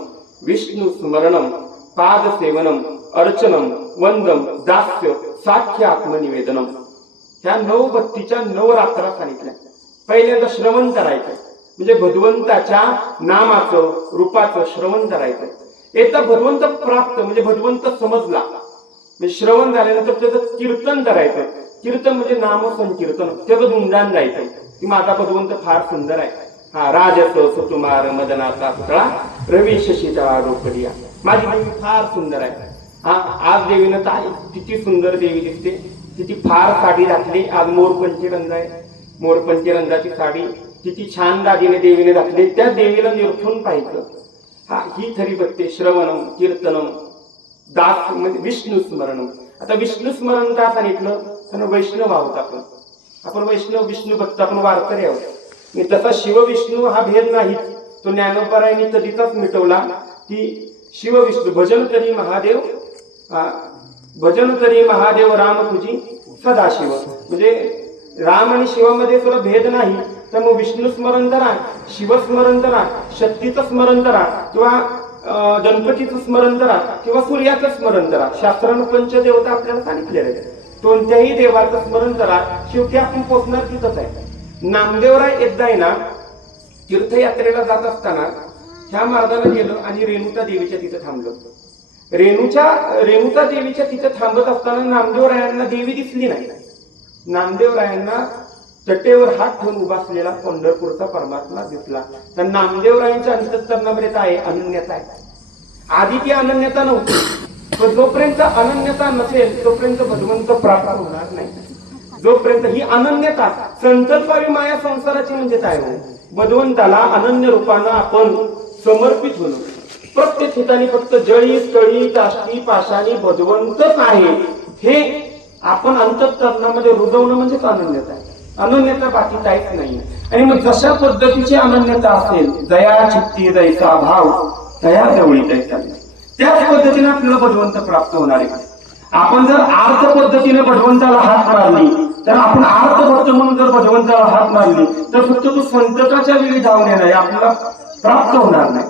विष्णू स्मरणम, पाद सेवनम, अर्चनम, वंदम, दास्य, साख्य आत्मनिवेदनम. ह्या 9 भक्तीच्या 9 रात्रा सांगितल्या. पहिल्यांदा श्रवण करायचं, म्हणजे भगवंताच्या नामाचं रूपाचं श्रवण करायचं. एकदा भगवंत प्राप्त म्हणजे भगवंत समजला, म्हणजे श्रवण झाल्यानंतर त्याचं कीर्तन करायचं. कीर्तन म्हणजे नाम संकीर्तन, त्याचं गुणगान गायचं की माझा भगवंत फार सुंदर आहे. हा राजस सुकुमार मदनाचा पुतळा रवी शशीचा डोकडिया, माझी देवी फार सुंदर आहे. हा आज देवीनं काय किती सुंदर देवी दिसते, तिची फार साडी घातली, आज मोरपंची रंग आहे, मोरपंची रंगाची साडी, किती छान दागिने देवीने घातले, त्या देवीला निरखून पाहिजे. हा ही खरी भक्ती. श्रवणम कीर्तनम दास म्हणजे विष्णू स्मरणम. आता विष्णू स्मरण का सांगितलं? कारण वैष्णव आहोत आपण वैष्णव विष्णू भक्त, आपण वारकरी आहोत. तसा शिव विष्णू हा भेद नाही. तो ज्ञानोबरायांनी कधीचाच मिटवला की शिव विष्णू भजन करी महादेव, भजन करी महादेव राम तुझी सदाशिव. म्हणजे राम आणि शिवामध्ये सुद्धा भेद नाही. तर मग विष्णू स्मरण करा, शिवस्मरण करा, शक्तीचं स्मरण करा, किंवा गणपतीचं स्मरण करा, किंवा सूर्याचं स्मरण करा. शास्त्रानं पंचदेवता आपल्याला सांगितलेल्या आहेत. कोणत्याही देवाचं स्मरण करा, शेवटी आपण पोचणार तिथंच आहे. नामदेवराय एकदा आहे ना तीर्थयात्रेला जात असताना ह्या मार्गाला गेलो आणि रेणुका देवीच्या तिथं थांबलो. रेणुका देवीच्या तिथे थांबत असताना नामदेवरायांना देवी दिसली नाही. नामदेवरायांना चटेवर हात ठेवून उभा असलेला पंढरपूरचा परमात्मा दिसला. तर नामदेवरायांच्या अंतःकरणामध्ये काय अनन्यता आहे. आधी ती अनन्यता नव्हती, पण जोपर्यंत अनन्यता नसेल तोपर्यंत भगवंत प्राप्त होणार नाही. जोपर्यंत ही अनन्यता संकल्पावी माया संसाराची म्हणजे काय हो? भगवंताला अनन्य रूपानं आपण समर्पित होणं. प्रत्येक ठिकाणी फक्त जळी तळी काष्टी पाषाणी भगवंतच आहे हे आपण अंतःकरणामध्ये रुजवणं म्हणजेच अनन्यता आहे. अनन्यता बाकी काहीच नाही. आणि मग जशा पद्धतीची अनन्यता असेल, दया चित्ती जैसा भाव दया जवळी तैसा, त्याच पद्धतीने आपल्याला भगवंत प्राप्त होणार आहे. आपण जर आर्थ पद्धतीने भगवंताला हात मारली तर आपण आर्थ भक्त म्हणून जर भगवंताला हात मारली तर फक्त तो संकटाच्या वेळी धावून येणार, आपल्याला प्राप्त होणार नाही.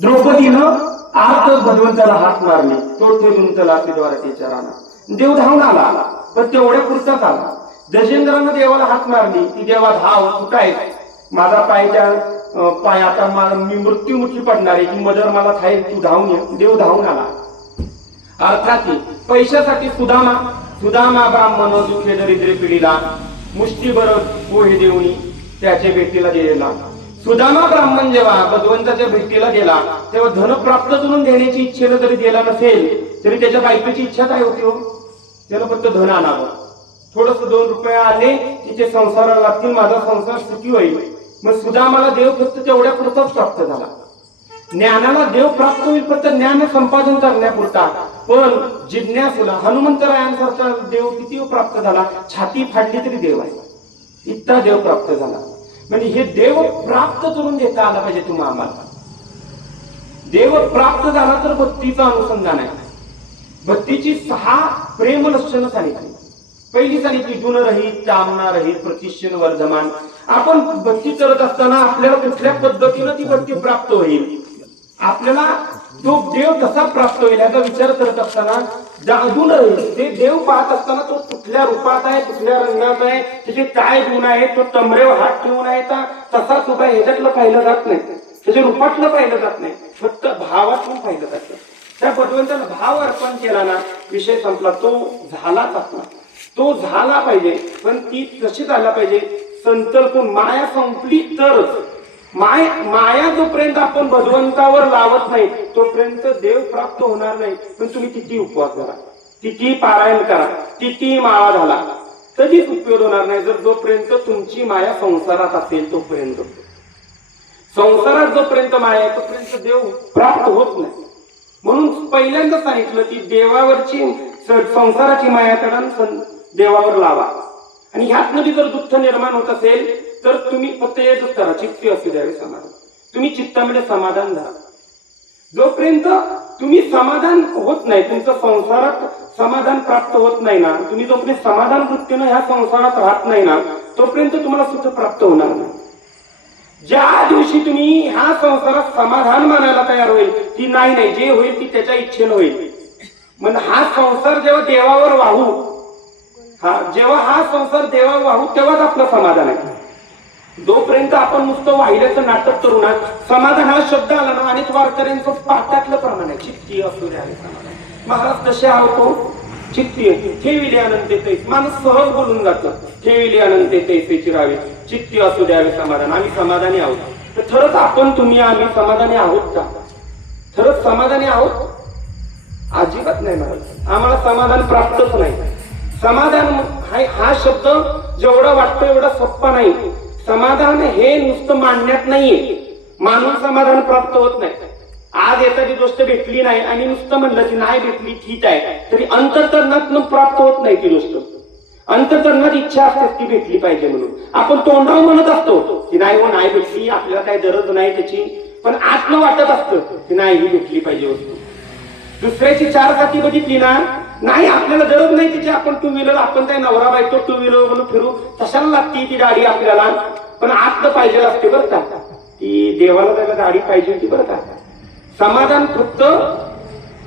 द्रौपदीनं आर्थ भगवंताला हात मारली, तो ठेवून त्याला द्वारकेच्या रानात देव धावून आला, पण तेवढ्या पुरताच आला. गजेंद्रानं देवाला हात मारली, ती देवा धाव कुठाय, माझा पाय आता मी मृत्युमुखी पडणार आहे, की मदर मला खाईल, तू धावून ये. देव धावून आला. अर्थात पैशासाठी सुदामा ब्राह्मण दुखे दरिद्रे पिढीला मुष्टीभर पोहे देऊनी त्याच्या भेटीला गेलेला. सुदामा ब्राह्मण जेव्हा भगवंताच्या भेटीला गेला तेव्हा धन प्राप्त करून देण्याची इच्छेनं जरी गेला नसेल तरी त्याच्या बायकोची इच्छा काय होती हो? त्याला फक्त धन आणावं. थोडस 2 रुपये आले तिथे संसाराला लागतील, माझा संसार सुखी होईल. मग सुदामाला देव फक्त तेवढ्या पुरताच प्राप्त झाला. ज्ञानाला देव प्राप्त होईल फक्त ज्ञान संपादन करण्यापुरता. पण जिज्ञासूला हनुमंतरायांसारखा देव किती प्राप्त झाला? छाती फाडली तरी देव आहे, इतका देव प्राप्त झाला. म्हणजे हे देव प्राप्त करून देता आला पाहिजे तुम्हाला. आम्हाला देव प्राप्त झाला तर भक्तीचं अनुसंधान आहे. भक्तीची 6 प्रेम लक्षणं सांगितली. पहिली सांगितली गुणरहित, कामनारहित, प्रतिष्ठिन वर्धमान. आपण भक्ती करत असताना आपल्याला कुठल्या पद्धतीनं ती भक्ती प्राप्त होईल, आपल्याला तो देव कसा प्राप्त होईल याचा विचार करत असताना गुणरहित, ते देव पाहत असताना तो कुठल्या रूपात आहे, कुठल्या रंगात आहे, त्याचे काय गुण आहे, तो तमरेवर हात ठेवून आहे का तसाच उभा, ह्याच्यातलं पाहिलं जात नाही, त्याच्या रूपातलं पाहिलं जात नाही, फक्त भावातून पाहिलं जातं. त्या भगवंताला भाव अर्पण केला ना विषय संपला. तो झालाच असला, तो झाला पाहिजे. पण ती कशी झाला पाहिजे? संकल्पून माया संपली तरच. माया जोपर्यंत आपण भगवंतावर लावत नाही तोपर्यंत देव प्राप्त होणार नाही. पण तुम्ही किती उपवास करा, किती पारायण करा, किती माळा झाला कधीच उपयोग होणार नाही जर जोपर्यंत तुमची माया संसारात असेल तोपर्यंत. संसारात जोपर्यंत माया आहे तोपर्यंत देव प्राप्त होत नाही. म्हणून पहिल्यांदा सांगितलं की देवावरची संसाराची माया काढून देवावर लावा. आणि ह्यात मध्ये जर दुःख निर्माण होत असेल तर तुम्ही फक्त एकच करा, चित्ती असू द्यावे समाधान. तुम्ही चित्तामध्ये समाधान धरा. जोपर्यंत तुम्ही समाधान होत नाही, तुमचं संसारात समाधान प्राप्त होत नाही ना, तुम्ही जोपर्यंत समाधान वृत्तीनं ह्या संसारात राहत नाही ना तोपर्यंत तुम्हाला सुख प्राप्त होणार नाही. ज्या दिवशी तुम्ही ह्या संसारात समाधान मानायला तयार होईल की नाही जे होईल ती त्याच्या इच्छेनं होईल, म्हणजे हा संसार जेव्हा देवावर वाहू, जेव्हा हा संसार देवा वाहू तेव्हाच आपलं समाधान आहे. जोपर्यंत आपण नुसतं वाहिल्याचं नाटक करू ना, समाधान हा शब्द आला ना अनेक वारकऱ्यांचं पाठातलं प्रमाण आहे, चित्ती असू द्या समाधान. महाराज कसे आहोत? चित्ती ठेविले अनंते तैस. माणूस सहज बोलून जातं, ठेविले अनंते तैसेची राहावे, चित्ती असू द्यावे समाधान. आम्ही समाधानी आहोत. तर खरंच आपण तुम्ही आम्ही समाधानी आहोत का? खरंच समाधानी आहोत? अजिबात नाही महाराज, आम्हाला समाधान प्राप्तच नाही. समाधान हा शब्द जेवढा वाटतो एवढा सोपा नाही. समाधान हे नुसतं मानण्यात नाहीये. मानून समाधान प्राप्त होत नाही. आज एखादी गोष्ट भेटली नाही आणि नुसतं म्हणलं की नाही भेटली ठीक आहे, तरी अंतःकरणातून प्राप्त होत नाही ती गोष्ट. अंतःकरणात इच्छा असते ती भेटली पाहिजे म्हणून. आपण तोंडावर म्हणत असतो की नाही हो नाही भेटली, आपल्याला काही गरज नाही त्याची, पण आतनं वाटत असतं की नाही ही भेटली पाहिजे वस्तू. दुसऱ्याची चार चाकी बघितली ना, नाही आपल्याला गरज नाही तिची, आपण टू व्हीलर, आपण काय नवरा बायको टू व्हीलर म्हणून फिरू, कशाला लागते ती गाडी आपल्याला, पण आत पाहिजे असते बरं का. ती देवाला त्याला गाडी पाहिजे होती बरं का. समाधान फक्त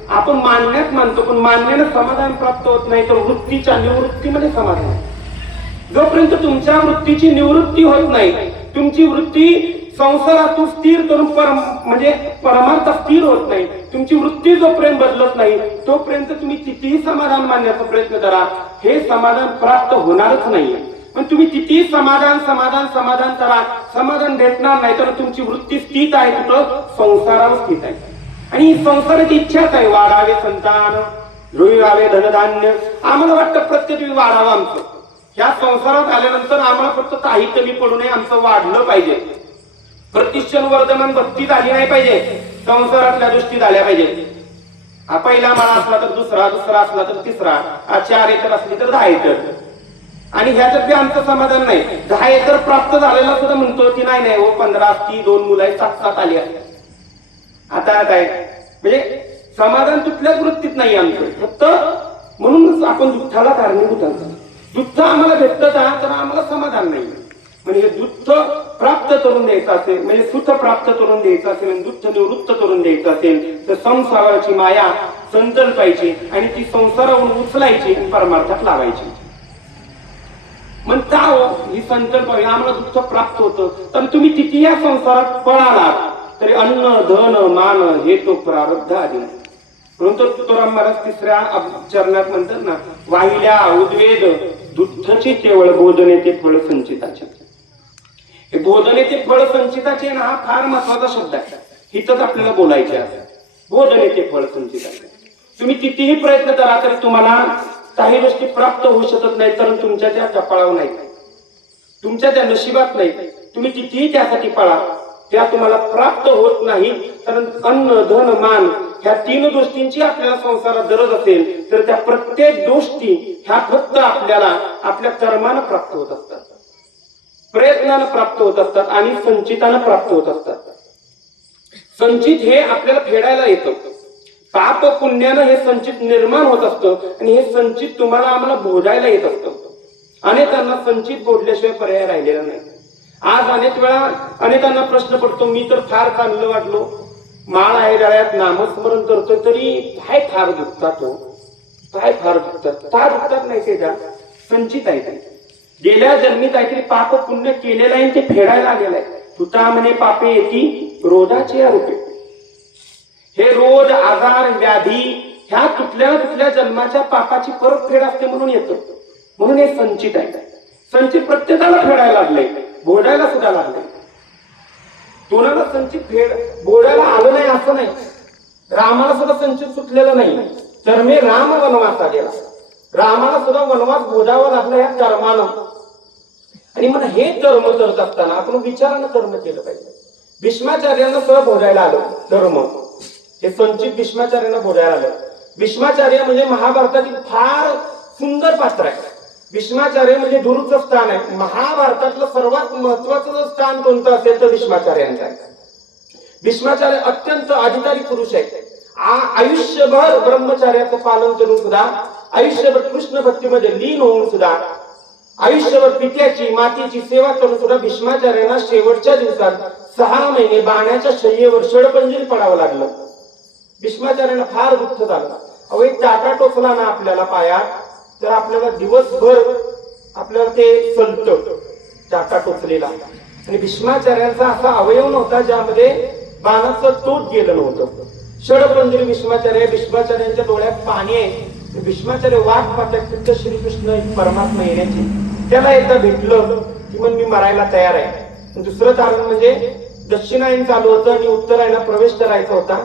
आपण मानण्यात मानतो, पण मानण्यानं समाधान प्राप्त होत नाही. तर वृत्तीच्या निवृत्तीमध्ये समाधान. जोपर्यंत तुमच्या वृत्तीची निवृत्ती होत नाही, तुमची वृत्ती संसारातून स्थिर करून म्हणजे परमार्थ स्थिर होत नाही, तुमची वृत्ती जोपर्यंत बदलत नाही, तोपर्यंत तुम्ही कितीही समाधान मानण्याचा प्रयत्न करा, हे समाधान प्राप्त होणारच नाहीये. पण तुम्ही कितीही समाधान समाधान समाधान करा, समाधान भेटणार नाही. तर तुमची वृत्ती स्थित आहे कुठं? संसारावर स्थित आहे. आणि संसाराची इच्छाच आहे वाढावे संतान, रुळावे धनधान्य. आम्हाला वाटतं प्रत्येक वेळी वाढावं आमचं. या संसारात आल्यानंतर आम्हाला फक्त काही कमी पडू नये, आमचं वाढलं पाहिजे. प्रतिष्ठन वर्धमान भक्ती झाली नाही पाहिजे, संसारातल्या गोष्टी झाल्या पाहिजे. हा पहिला माळा असला तर दुसरा, दुसरा असला तर तिसरा, 4 एकर असली तर 10 एकर. आणि ह्याच्यात बी आमचं समाधान नाही. 10 एकर प्राप्त झालेला सुद्धा म्हणतो की नाही नाही हो 15 असती, 2 मुलं आहेत, 7 आली आहे. आता काय म्हणजे समाधान कुठल्याच वृत्तीत नाही आमचं. फक्त म्हणूनच आपण दुःखाला कारणीभूत आहोत. दुःख आम्हाला भेटतं का, तर आम्हाला समाधान नाही. म्हणजे दुःख प्राप्त करून द्यायचं असेल, म्हणजे सुख प्राप्त करून द्यायचं असेल, दुःख निवृत्त करून द्यायचं असेल, तर संसाराची माया संकल्पायची आणि ती संसारावरून उचलायची आणि परमार्थात लावायची. म्हणता हो ही संकल्प आम्हाला दुःख प्राप्त होतं, तर तुम्ही किती या संसारात पळालात तरी अन्न धन मान हे तो प्रारब्ध आधी. म्हणून तो तुकाराम महाराज 3ऱ्या चरणात म्हणतात ना, वाहिल्या उद्वेद दुःखचे केवळ बोधने ते फळ संचिताचे. हे बोधने ते फळ संचिताचे ना, हा फार महत्वाचा शब्द आहे. हिथंच आपल्याला बोलायचे आहे. बोधने ते फळ संचिताचे. तुम्ही कितीही प्रयत्न करा तरी तुम्हाला काही गोष्टी प्राप्त होऊ शकत नाही, तर तुमच्या त्या कपाळावर नाही, तुमच्या त्या नशिबात नाही. तुम्ही कितीही त्यासाठी पळा, त्या तुम्हाला प्राप्त होत नाही. कारण अन्न धन मान ह्या 3 गोष्टींची आपल्याला संसारात गरज असेल, तर त्या प्रत्येक गोष्टी ह्या फक्त आपल्याला आपल्या कर्मानं प्राप्त होत असतात, प्रयत्नानं प्राप्त होत असतात आणि संचितानं प्राप्त होत असतात. संचित हे आपल्याला फेडायला येतं. पाप पुण्यानं हे संचित निर्माण होत असतं आणि हे संचित तुम्हाला आम्हाला भोगायला येत असतं. अनेकांना संचित बोधल्याशिवाय पर्याय राहिलेला नाही. आज अनेक वेळा अनेकांना प्रश्न पडतो, मी तर फार चांगलं वाटलो, माळ आहे गळ्यात, नामस्मरण करतोय, तरी काय फार दुखतात हो, काय फार दुखतात. फार दुखतात नाही ते का संचित आहे. ते गेल्या जन्मी काहीतरी पाप पुण्य केलेलं आहे, ते फेडायला आलेलं आहे. तुता म्हणे पापे येती रोधाचे रूपे. हे रोध आजार व्याधी ह्या कुठल्या जन्माच्या पापाची परतफेड असते म्हणून येतं. म्हणून हे संचित आहे. संचित प्रत्येकाला फेडायला लागले, भोगायला सुद्धा लागले. कोणाला संचित फेड भोगायला आलं नाही असं नाही. रामाला सुद्धा संचित सुटलेलं नाही, तर मी राम वनवासा गेला. रामाला सुद्धा वनवास भोगावा लागला या कर्मानं. आणि मग हे कर्म करत असताना आपण विचारानं कर्म केलं पाहिजे. भीष्माचार्यांना सुद्धा भोगायला आलं धर्म, हे संचित भीष्माचार्यांना भोगायला आलं. भीष्माचार्य म्हणजे महाभारतातील फार सुंदर पात्र आहे. भीष्माचार्य म्हणजे गुरुचं स्थान आहे. महाभारतातलं सर्वात महत्वाचं स्थान कोणतं असेल तर भीष्माचार्यांचं आहे. भीष्माचार्य अत्यंत अधिकारी पुरुष आहे. आयुष्यभर ब्रह्मचार्याचं पालन करून सुद्धा, आयुष्यभर कृष्ण भक्तीमध्ये लीन होऊन सुद्धा, आयुष्यभर पित्याची मातेची सेवा करून सुद्धा भीष्माचार्यांना शेवटच्या दिवसात 6 महिने बाण्याच्या शय्येवर षडपंजरी पडावं लागलं. भीष्माचार्यांना फार दुःख झालं. अहो एक टाका टोचला ना आपल्याला पायात, तर आपल्याला दिवसभर आपल्याला ते सलतं टाका टोचलेला. आणि भीष्माचार्यांचा असा अवयव नव्हता ज्यामध्ये बाणाचं टोक गेलं नव्हतं. षडपंजरी भीष्माचार्यांच्या डोळ्यात पाणी आहे. भीष्माचार्य वाट पाहतात फक्त श्रीकृष्ण परमात्मा येण्याची. त्याला एकदा भेटलं की मग मी मरायला तयार आहे. दुसरं कारण म्हणजे दक्षिणायन चालू होतं आणि उत्तरायणात प्रवेश करायचा होता.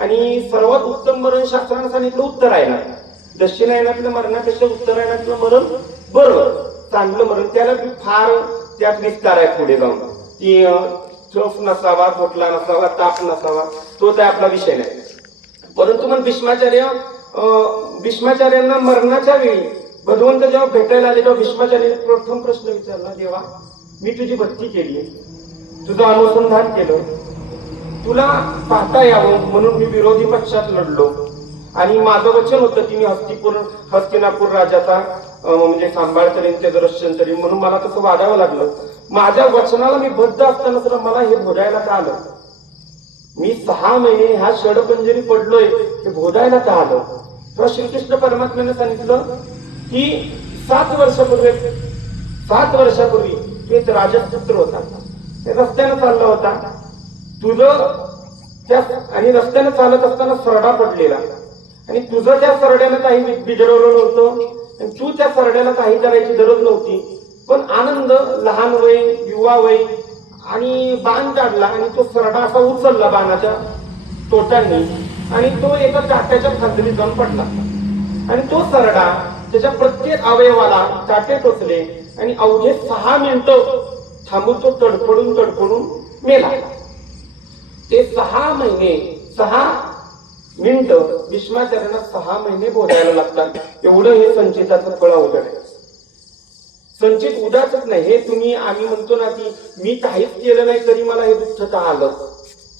आणि सर्वात उत्तम मरण शास्त्रानं सांगितलं उत्तरायण. दक्षिणायनातलं मरणापेक्षा उत्तरायणातलं मरण बरोबर चांगलं मरण. त्याला फार त्यात विस्तार आहे पुढे जाऊन की चोफ नसावा, खोटला नसावा, ताप नसावा, तो त्या आपला विषय नाही. परंतु मग भीष्माचार्यांना मरणाच्या वेळी भगवंत जेव्हा भेटायला आले तेव्हा भीष्माचार्यांनी प्रथम प्रश्न विचारला, देवा मी तुझी भक्ती केली, तुझं अनुसंधान केलं, तुला पाहता यावं म्हणून मी विरोधी पक्षात लढलो आणि माझं वचन होतं की मी हस्तिनापूर राजाचा म्हणजे सांभाळ करेन, त्याचं रक्षण करेन, म्हणून मला तसं वागावं लागलं. माझ्या वचनाला मी बद्ध असताना सुद्धा मला हे भोगायला का आलं? मी 6 महिने ह्या षडपंजरी पडलोय, हे भोगायला का आलं? तर श्रीकृष्ण परमात्म्याने सांगितलं की 7 वर्षापूर्वी तू एक राजपुत्र होता, रस्त्यानं चालला होता, तुझं त्या आणि रस्त्यानं चालत असताना सरडा पडलेला आणि तुझं त्या सरड्यानं काही बिघडवलं नव्हतं आणि तू त्या सरड्याला काही करायची गरज नव्हती, पण आनंद, लहान वय, युवा वय आणि बाण काढला आणि तो सरडा असा उचलला बाणाच्या तोटांनी आणि तो एका काट्याच्या खांदलीत जाऊन पडला आणि तो सरडा त्याच्या प्रत्येक अवयवाला काटे टोचले आणि अवघे 6 मिनिटं थांबून तो तडफडून मेला. ते 6 मिनिटं भीष्माचार्यांना 6 महिने बोलायला लागतात. एवढं हे संचिताचं फळ अवघड आहे. संचित उदाचच नाही, हे तुम्ही आम्ही म्हणतो ना की मी काहीच केलं नाही तरी मला हे दुःख का आलं,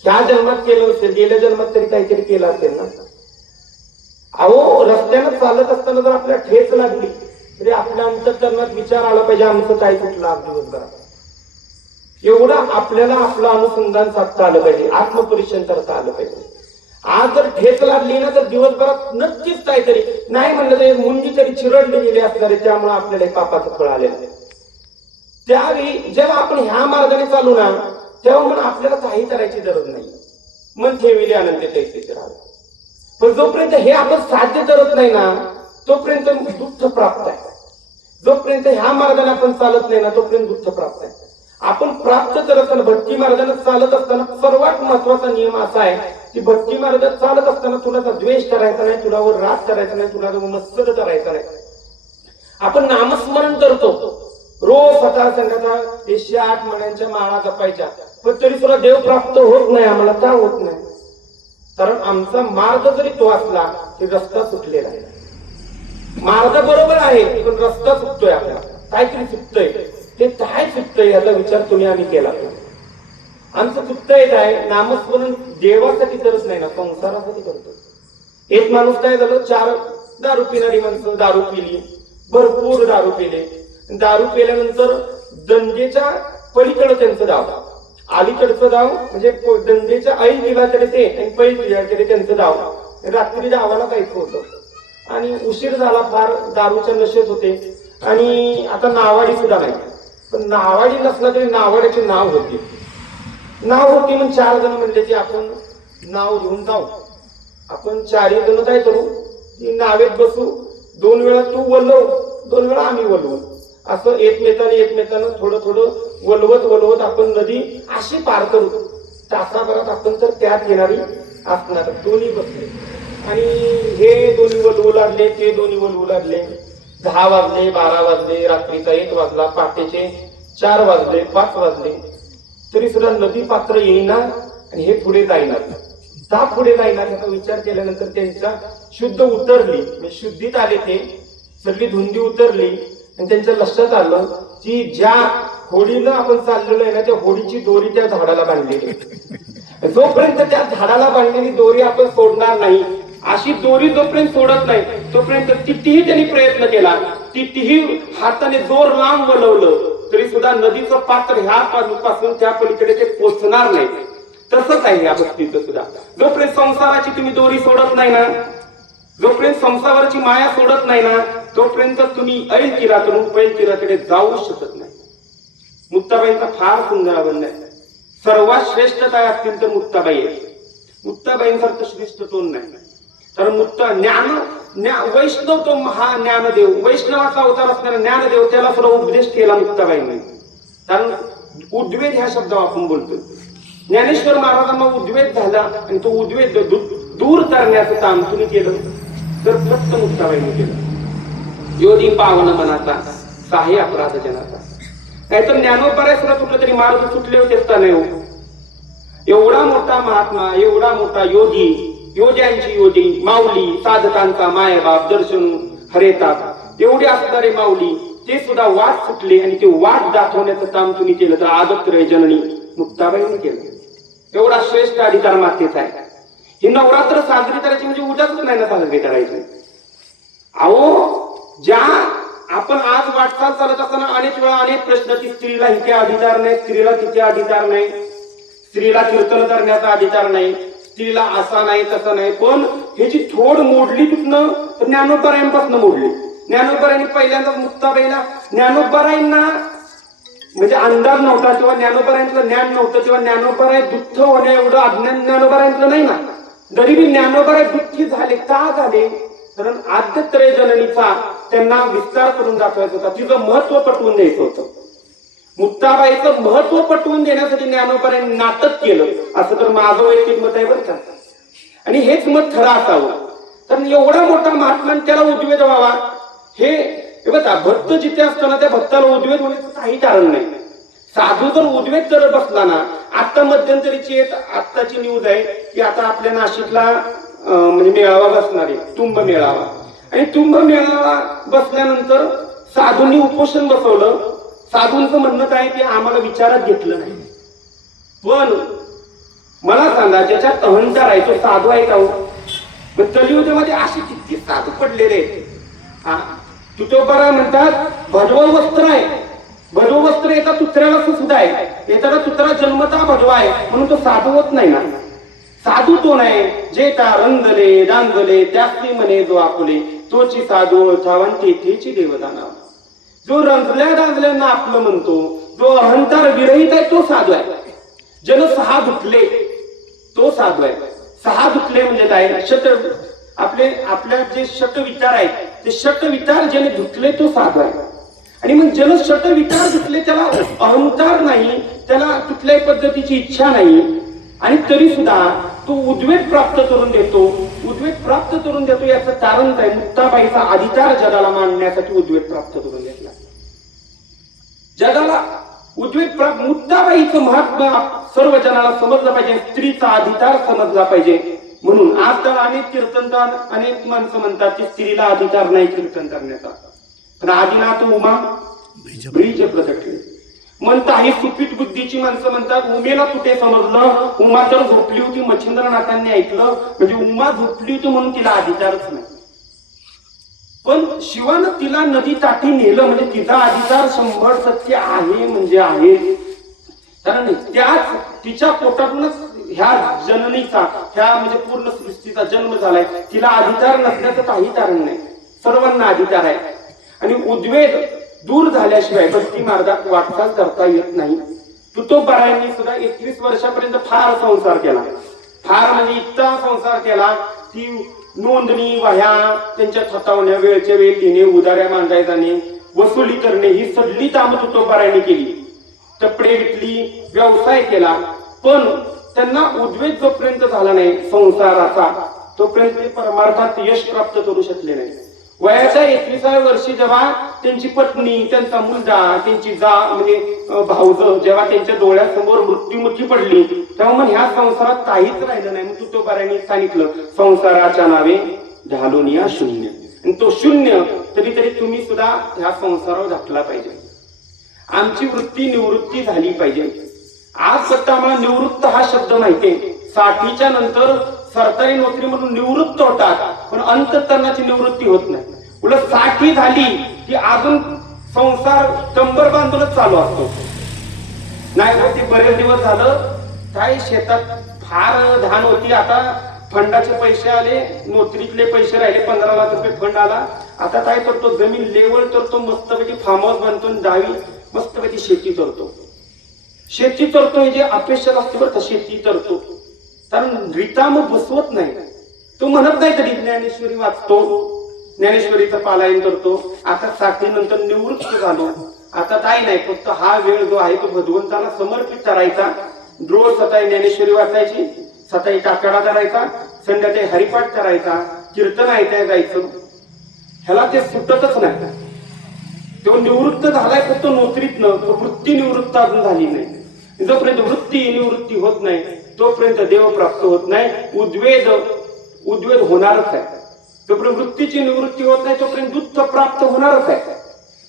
ह्या जन्मात केलं असेल, गेल्या जन्मात तरी काहीतरी केलं असेल ना. अहो रस्त्यानं चालत असताना जर आपल्याला ठेच लागली तरी आपल्या अंतःकरणात विचार आला पाहिजे आमचं काय कुठलं आज दिवसभरात. एवढं आपल्याला आपलं अनुसंधान साधता आलं पाहिजे, आत्मपरीक्षण करता आलं पाहिजे. आज जर ठेच लागली ना तर दिवसभरात नक्कीच काहीतरी नाही म्हणलं तर मुंगी तरी चिरडली गेली असणार आहे, त्यामुळे आपल्याला पापाचं फळ आलेलं आहे. त्यावेळी जेव्हा आपण ह्या मार्गाने चालू ना तेव्हा म्हणून आपल्याला काही करायची गरज नाही, मन ठेविले अनंत तैसेचे राहावे. पण जोपर्यंत हे आपण साध्य करत नाही ना तोपर्यंत दुःख प्राप्त आहे. जोपर्यंत ह्या मार्गाने आपण चालत नाही ना तोपर्यंत दुःख प्राप्त आहे. आपण प्राप्त करत असताना भक्ती मार्गाने चालत असताना सर्वात महत्वाचा नियम असा आहे की भक्ती मार्गात चालत असताना तुला द्वेष करायचा नाही, तुलावर राग करायचा नाही, तुला मत्सर करायचा नाही. आपण नामस्मरण करतो रोज सकाळ संध्याकाळ 108 मण्यांच्या माळा जपायच्या, पण तरी सुद्धा देव प्राप्त होत नाही. आम्हाला का होत नाही? कारण आमचा मार्ग जरी तो असला की रस्ता सुटलेला आहे. मार्ग बरोबर आहे पण रस्ता चुकतोय, आपल्याला काहीतरी चुकतंय. ते काय चुकतंय याचा विचार तुम्ही आम्ही केला. आमचं चुकतंय काय? नामस्मरण देवासाठी करत नाही ना, संसारासाठी करतो. एक माणूस काय झालं, 4 दारू पिणारी माणसं दारू पिली, भरपूर दारू पिले. दारू पिल्यानंतर दंगेच्या पलीकडे त्यांचं दाव, अलीकडचं दाव म्हणजे दंगेच्या ऐन दिलाकडे ते आणि पलीकडे त्यांचं दाव. रात्री गावाला जायचं होतं आणि उशीर झाला फार, दारूच्या नशेत होते आणि आता नावाडी सुद्धा नाही. पण नावाडी नसला तरी नावाड्याचे नाव होते मग 4 जण म्हणले की आपण नाव घेऊन जाऊ. आपण 4 जण काय करू, ती नावेत बसू, 2 वेळा तू वलव 2 वेळा आम्ही वलवू, असं एकमेकानं थोडं वलवत आपण नदी अशी पार करू. तासाभरात आपण तर त्यात येणारी असणार. दोन्ही बसले आणि हे दोन्ही वलवू लागले, ते दोन्ही वलवू लागले. 10 वाजले, 12 वाजले, रात्रीचा 1 वाजला, पहाटेचे 4 वाजले, 5 वाजले, तरी सुद्धा नदी पात्र येईना आणि हे पुढे जाईनार. का पुढे जाईनार याचा विचार केल्यानंतर त्यांच्या शुद्ध उतरली, म्हणजे शुद्धीत आले, ते सगळी धुंदी उतरली आणि त्यांच्या लक्षात आलं की ज्या होडीनं आपण चाललेलो आहे ना त्या होडीची दोरी त्या झाडाला बांधलेली. जोपर्यंत त्या झाडाला बांधलेली दोरी आपण सोडणार नाही, अशी दोरी जोपर्यंत सोडत नाही तोपर्यंत कितीही त्यांनी प्रयत्न केला, कितीही हाताने जोर लांब वळवलं तरी सुद्धा नदीचं पात्र ह्या पासून त्या पलीकडे ते पोचणार नाही. तसंच आहे या भक्तीचं सुद्धा. जोपर्यंत संसाराची तुम्ही दोरी सोडत नाही ना, जोपर्यंत संसाराची माया सोडत नाही ना तोपर्यंत तुम्ही ऐन तीरातून पैल तीराकडे जाऊ शकत नाही. मुक्ताबाईंचा फार सुंदर अभंग आहे. सर्वात श्रेष्ठ काय असतील तर मुक्ताबाई आहे. मुक्ताबाईंसारखं श्रेष्ठ कोण नाही. कारण वैष्णव तो महा ज्ञानदेव, वैष्णवाचा अवतार असणारा ज्ञानदेव, त्याला सुद्धा उपदेश केला मुक्ताबाईंनी. कारण उद्वेग ह्या शब्दावर आपण बोलतो. ज्ञानेश्वर महाराजांना उद्वेग झाला आणि तो उद्वेग दूर करण्याचं काम तुम्ही केलं तर फक्त मुक्ताबाईंनी केलं. योधी पावन मनाचा साहे अपराध जनाचा. नाहीतर ज्ञानोबराय सुद्धा कुठलं तरी मार्ग सुटले होते असता नाही हो. एवढा मोठा महात्मा, एवढा मोठा योगी, योग्यांची योगी, माऊली, साधकांचा मायबाप, दर्शन हरेतात तेवढे असणारे माऊली, ते सुद्धा वाट सुटले आणि ते वाट दाखवण्याचं काम तुम्ही केलं तर आदत्त्रय जननी मुक्ताबाईंनी केलं. एवढा श्रेष्ठ अधिकार मातेचा आहे. ही नवरात्र साजरी करायची म्हणजे उद्याच नाही ना साजरी करायची. अहो, ज्या आपण आज वाटचाल चालत असताना अनेक वेळा अनेक प्रश्न की स्त्रीला इथे अधिकार नाही, स्त्रीला तिथे अधिकार नाही, स्त्रीला कीर्तन करण्याचा अधिकार नाही, स्त्रीला असा नाही तसा नाही. पण हे जी थोड मोडली कुठनं तर ज्ञानोबरायांपासून मोडली. ज्ञानोबरायांनी पहिल्यांदा मुक्ताबाईला, ज्ञानोबरायांना म्हणजे अंदाज नव्हता किंवा ज्ञानोबरायांचं ज्ञान नव्हतं किंवा ज्ञानोबराय दुःख होण्या एवढं अज्ञान ज्ञानोबरायांचं नाही ना. तरी ज्ञानोबराय दुःखी झाले. का झाले? कारण आद्यत्रय जननीचा त्यांना विस्तार करून दाखवायचा होता, तिचं महत्व पटवून द्यायचं होतं. मुक्ताबाईचं महत्व पटवून देण्यासाठी ज्ञानोबरायांनी नाटक केलं, असं तर माझं वैयक्तिक मत आहे बरं का. आणि हेच मत खरं असावं. कारण एवढा मोठा महात्मा त्याला उद्वेग व्हावा, हे बघा, भक्त जिथे असताना त्या भक्ताला उद्वेग होण्याचं काही कारण नाही. साधू जर उद्वेग करत बसला ना, आता मध्यंतरीची आत्ताची न्यूज आहे की आता आपल्या नाशिकला म्हणजे मेळावा बसणार आहे, तुंब मेळावा. आणि तुंब मेळावा बसल्यानंतर साधूंनी उपोषण बसवलं. साधूंचं म्हणणं काय की आम्हाला विचारात घेतलं नाही. पण मला सांगा, ज्याच्यात अहंकार आहे तो साधू आहे का हो? कलियुगामध्ये असे किती साधू पडलेले आहेत. तुटोबरा म्हणतात भगवं वस्त्र आहे, भगवं वस्त्र येतात तुत्र्याला सुद्धा आहे, येताना तुत्रा जन्मता भगवा आहे म्हणून तो साधू होत नाही ना. साधू तो नाही जे त्या रंजले रांजले त्याची म्हणे जो आपुले, तोची साधू ओळखावा तेथेची देवदाना. जो रंजल्या रांजल्यांना आपलं म्हणतो, जो अहंकार विरहित आहे तो साधू आहे. जन सहा धुतले तो साधू आहे. सहा धुतले म्हणजे काय? आपल्या जे षट विचार आहेत ते षट विचार ज्याने धुतले तो साधू आहे. आणि मग ज्याला षट विचार धुतले त्याला अहंकार नाही, त्याला कुठल्याही पद्धतीची इच्छा नाही, आणि तरी सुद्धा तो उद्वेग प्राप्त करून देतो. उद्वेग प्राप्त करून देतो याचं कारण काय? मुक्ताबाईचा अधिकार जगाला मांडण्यासाठी उद्वेग प्राप्त करून घेतला. जगाला उद्वेग प्राप्त, मुक्ताबाईचं महात्मा सर्व जनाला समजलं पाहिजे, स्त्रीचा अधिकार समजला पाहिजे. म्हणून आज तर अनेक कीर्तनकार, अनेक माणसं म्हणतात की स्त्रीला अधिकार नाही कीर्तन करण्याचा. पण आदिनाथ उमा ब्रीज प्रकटले म्हणता. ही सुपीत बुद्धीची माणसं म्हणतात उमेला कुठे समजलं, उमा तर झोपली होती, मच्छिंद्रनाथांनी ऐकलं म्हणजे उमा झोपली होती म्हणून तिला अधिकारच नाही. पण शिवानं तिला नदी काठी नेलं म्हणजे तिचा अधिकार 100% आहे म्हणजे आहे. कारण त्याच तिच्या पोटातूनच ह्या जननीचा, ह्या म्हणजे पूर्ण सृष्टीचा जन्म झालाय. तिला अधिकार नसण्याचं काही कारण नाही, सर्वांना अधिकार आहे. आणि उद्वेग दूर झाल्याशिवाय भक्ती मार्गात वाटचाल करता येत नाही. तुटोबरायांनी सुद्धा 21 वर्षापर्यंत फार संसार केला, फार म्हणजे इतका संसार केला की नोंदणी वह्या त्यांच्या थतावण्या वेळच्या वेळ लिहिणे, उदाऱ्या मांडाय जाणे, वसुली करणे, ही सगळी कामं तुटोबरायांनी केली. कपडे विकली, व्यवसाय केला. पण त्यांना उद्वेग जोपर्यंत झाला नाही संसाराचा, तोपर्यंत ते परमार्थात यश प्राप्त करू शकले नाही. वयाच्या 21व्या वर्षी जेव्हा त्यांची पत्नी, त्यांचा मुलगा, त्यांची म्हणजे भाऊज जेव्हा त्यांच्या डोळ्यासमोर मृत्युमुखी पडली, तेव्हा मग ह्या संसारात काहीच राहिलं नाही. मग तुटोबरायांनी सांगितलं संसाराच्या नावे घालून या शून्य. आणि तो शून्य तरी तुम्ही सुद्धा ह्या संसारावर घातला पाहिजे. आमची वृत्ती निवृत्ती झाली पाहिजे. आज फक्त आम्हाला निवृत्त हा शब्द माहितीये. 60च्या नंतर सरकारी नोकरी म्हणून निवृत्त होतात, पण अंतःकरणाची निवृत्ती होत नाही. उलट 60 झाली की अजून संसार कंबर बांधूनच चालू असतो. नाही होती बरेच दिवस झालं काय शेतात फार धान होती, आता फंडाचे पैसे आले, नोकरीतले पैसे राहिले, 15 लाख रुपये फंड आला. आता काय करतो, जमीन लेवल करतो, मस्तपैकी फार्म हाऊस बांधतो, दहावी मस्तपैकी शेती करतो. शेती करतो हे जे अपेक्षा असते बरं का, शेती करतो. कारण रिकाम बसवत नाही. तो म्हणत नाही तरी ज्ञानेश्वरी वाचतो, ज्ञानेश्वरीचं पारायण करतो. आता 60 नंतर निवृत्त झालो, आता काय नाही, फक्त हा वेळ जो आहे तो भगवंताला समर्पित करायचा. रोज सकाळी ज्ञानेश्वरी वाचायची, सकाळी काकडा करायचा, संध्याकाळी हरिपाठ करायचा, कीर्तन ऐकायला जायचं. ह्याला ते सुटतच नाही. तो निवृत्त झालाय फक्त नोकरीतनं, तो वृत्ती निवृत्त अजून झाली नाही. जोपर्यंत वृत्ती निवृत्ती होत नाही तोपर्यंत देव प्राप्त होत नाही. उद्वेद होणारच आहे. जोपर्यंत वृत्तीची निवृत्ती होत नाही तोपर्यंत दुःख प्राप्त होणारच आहे.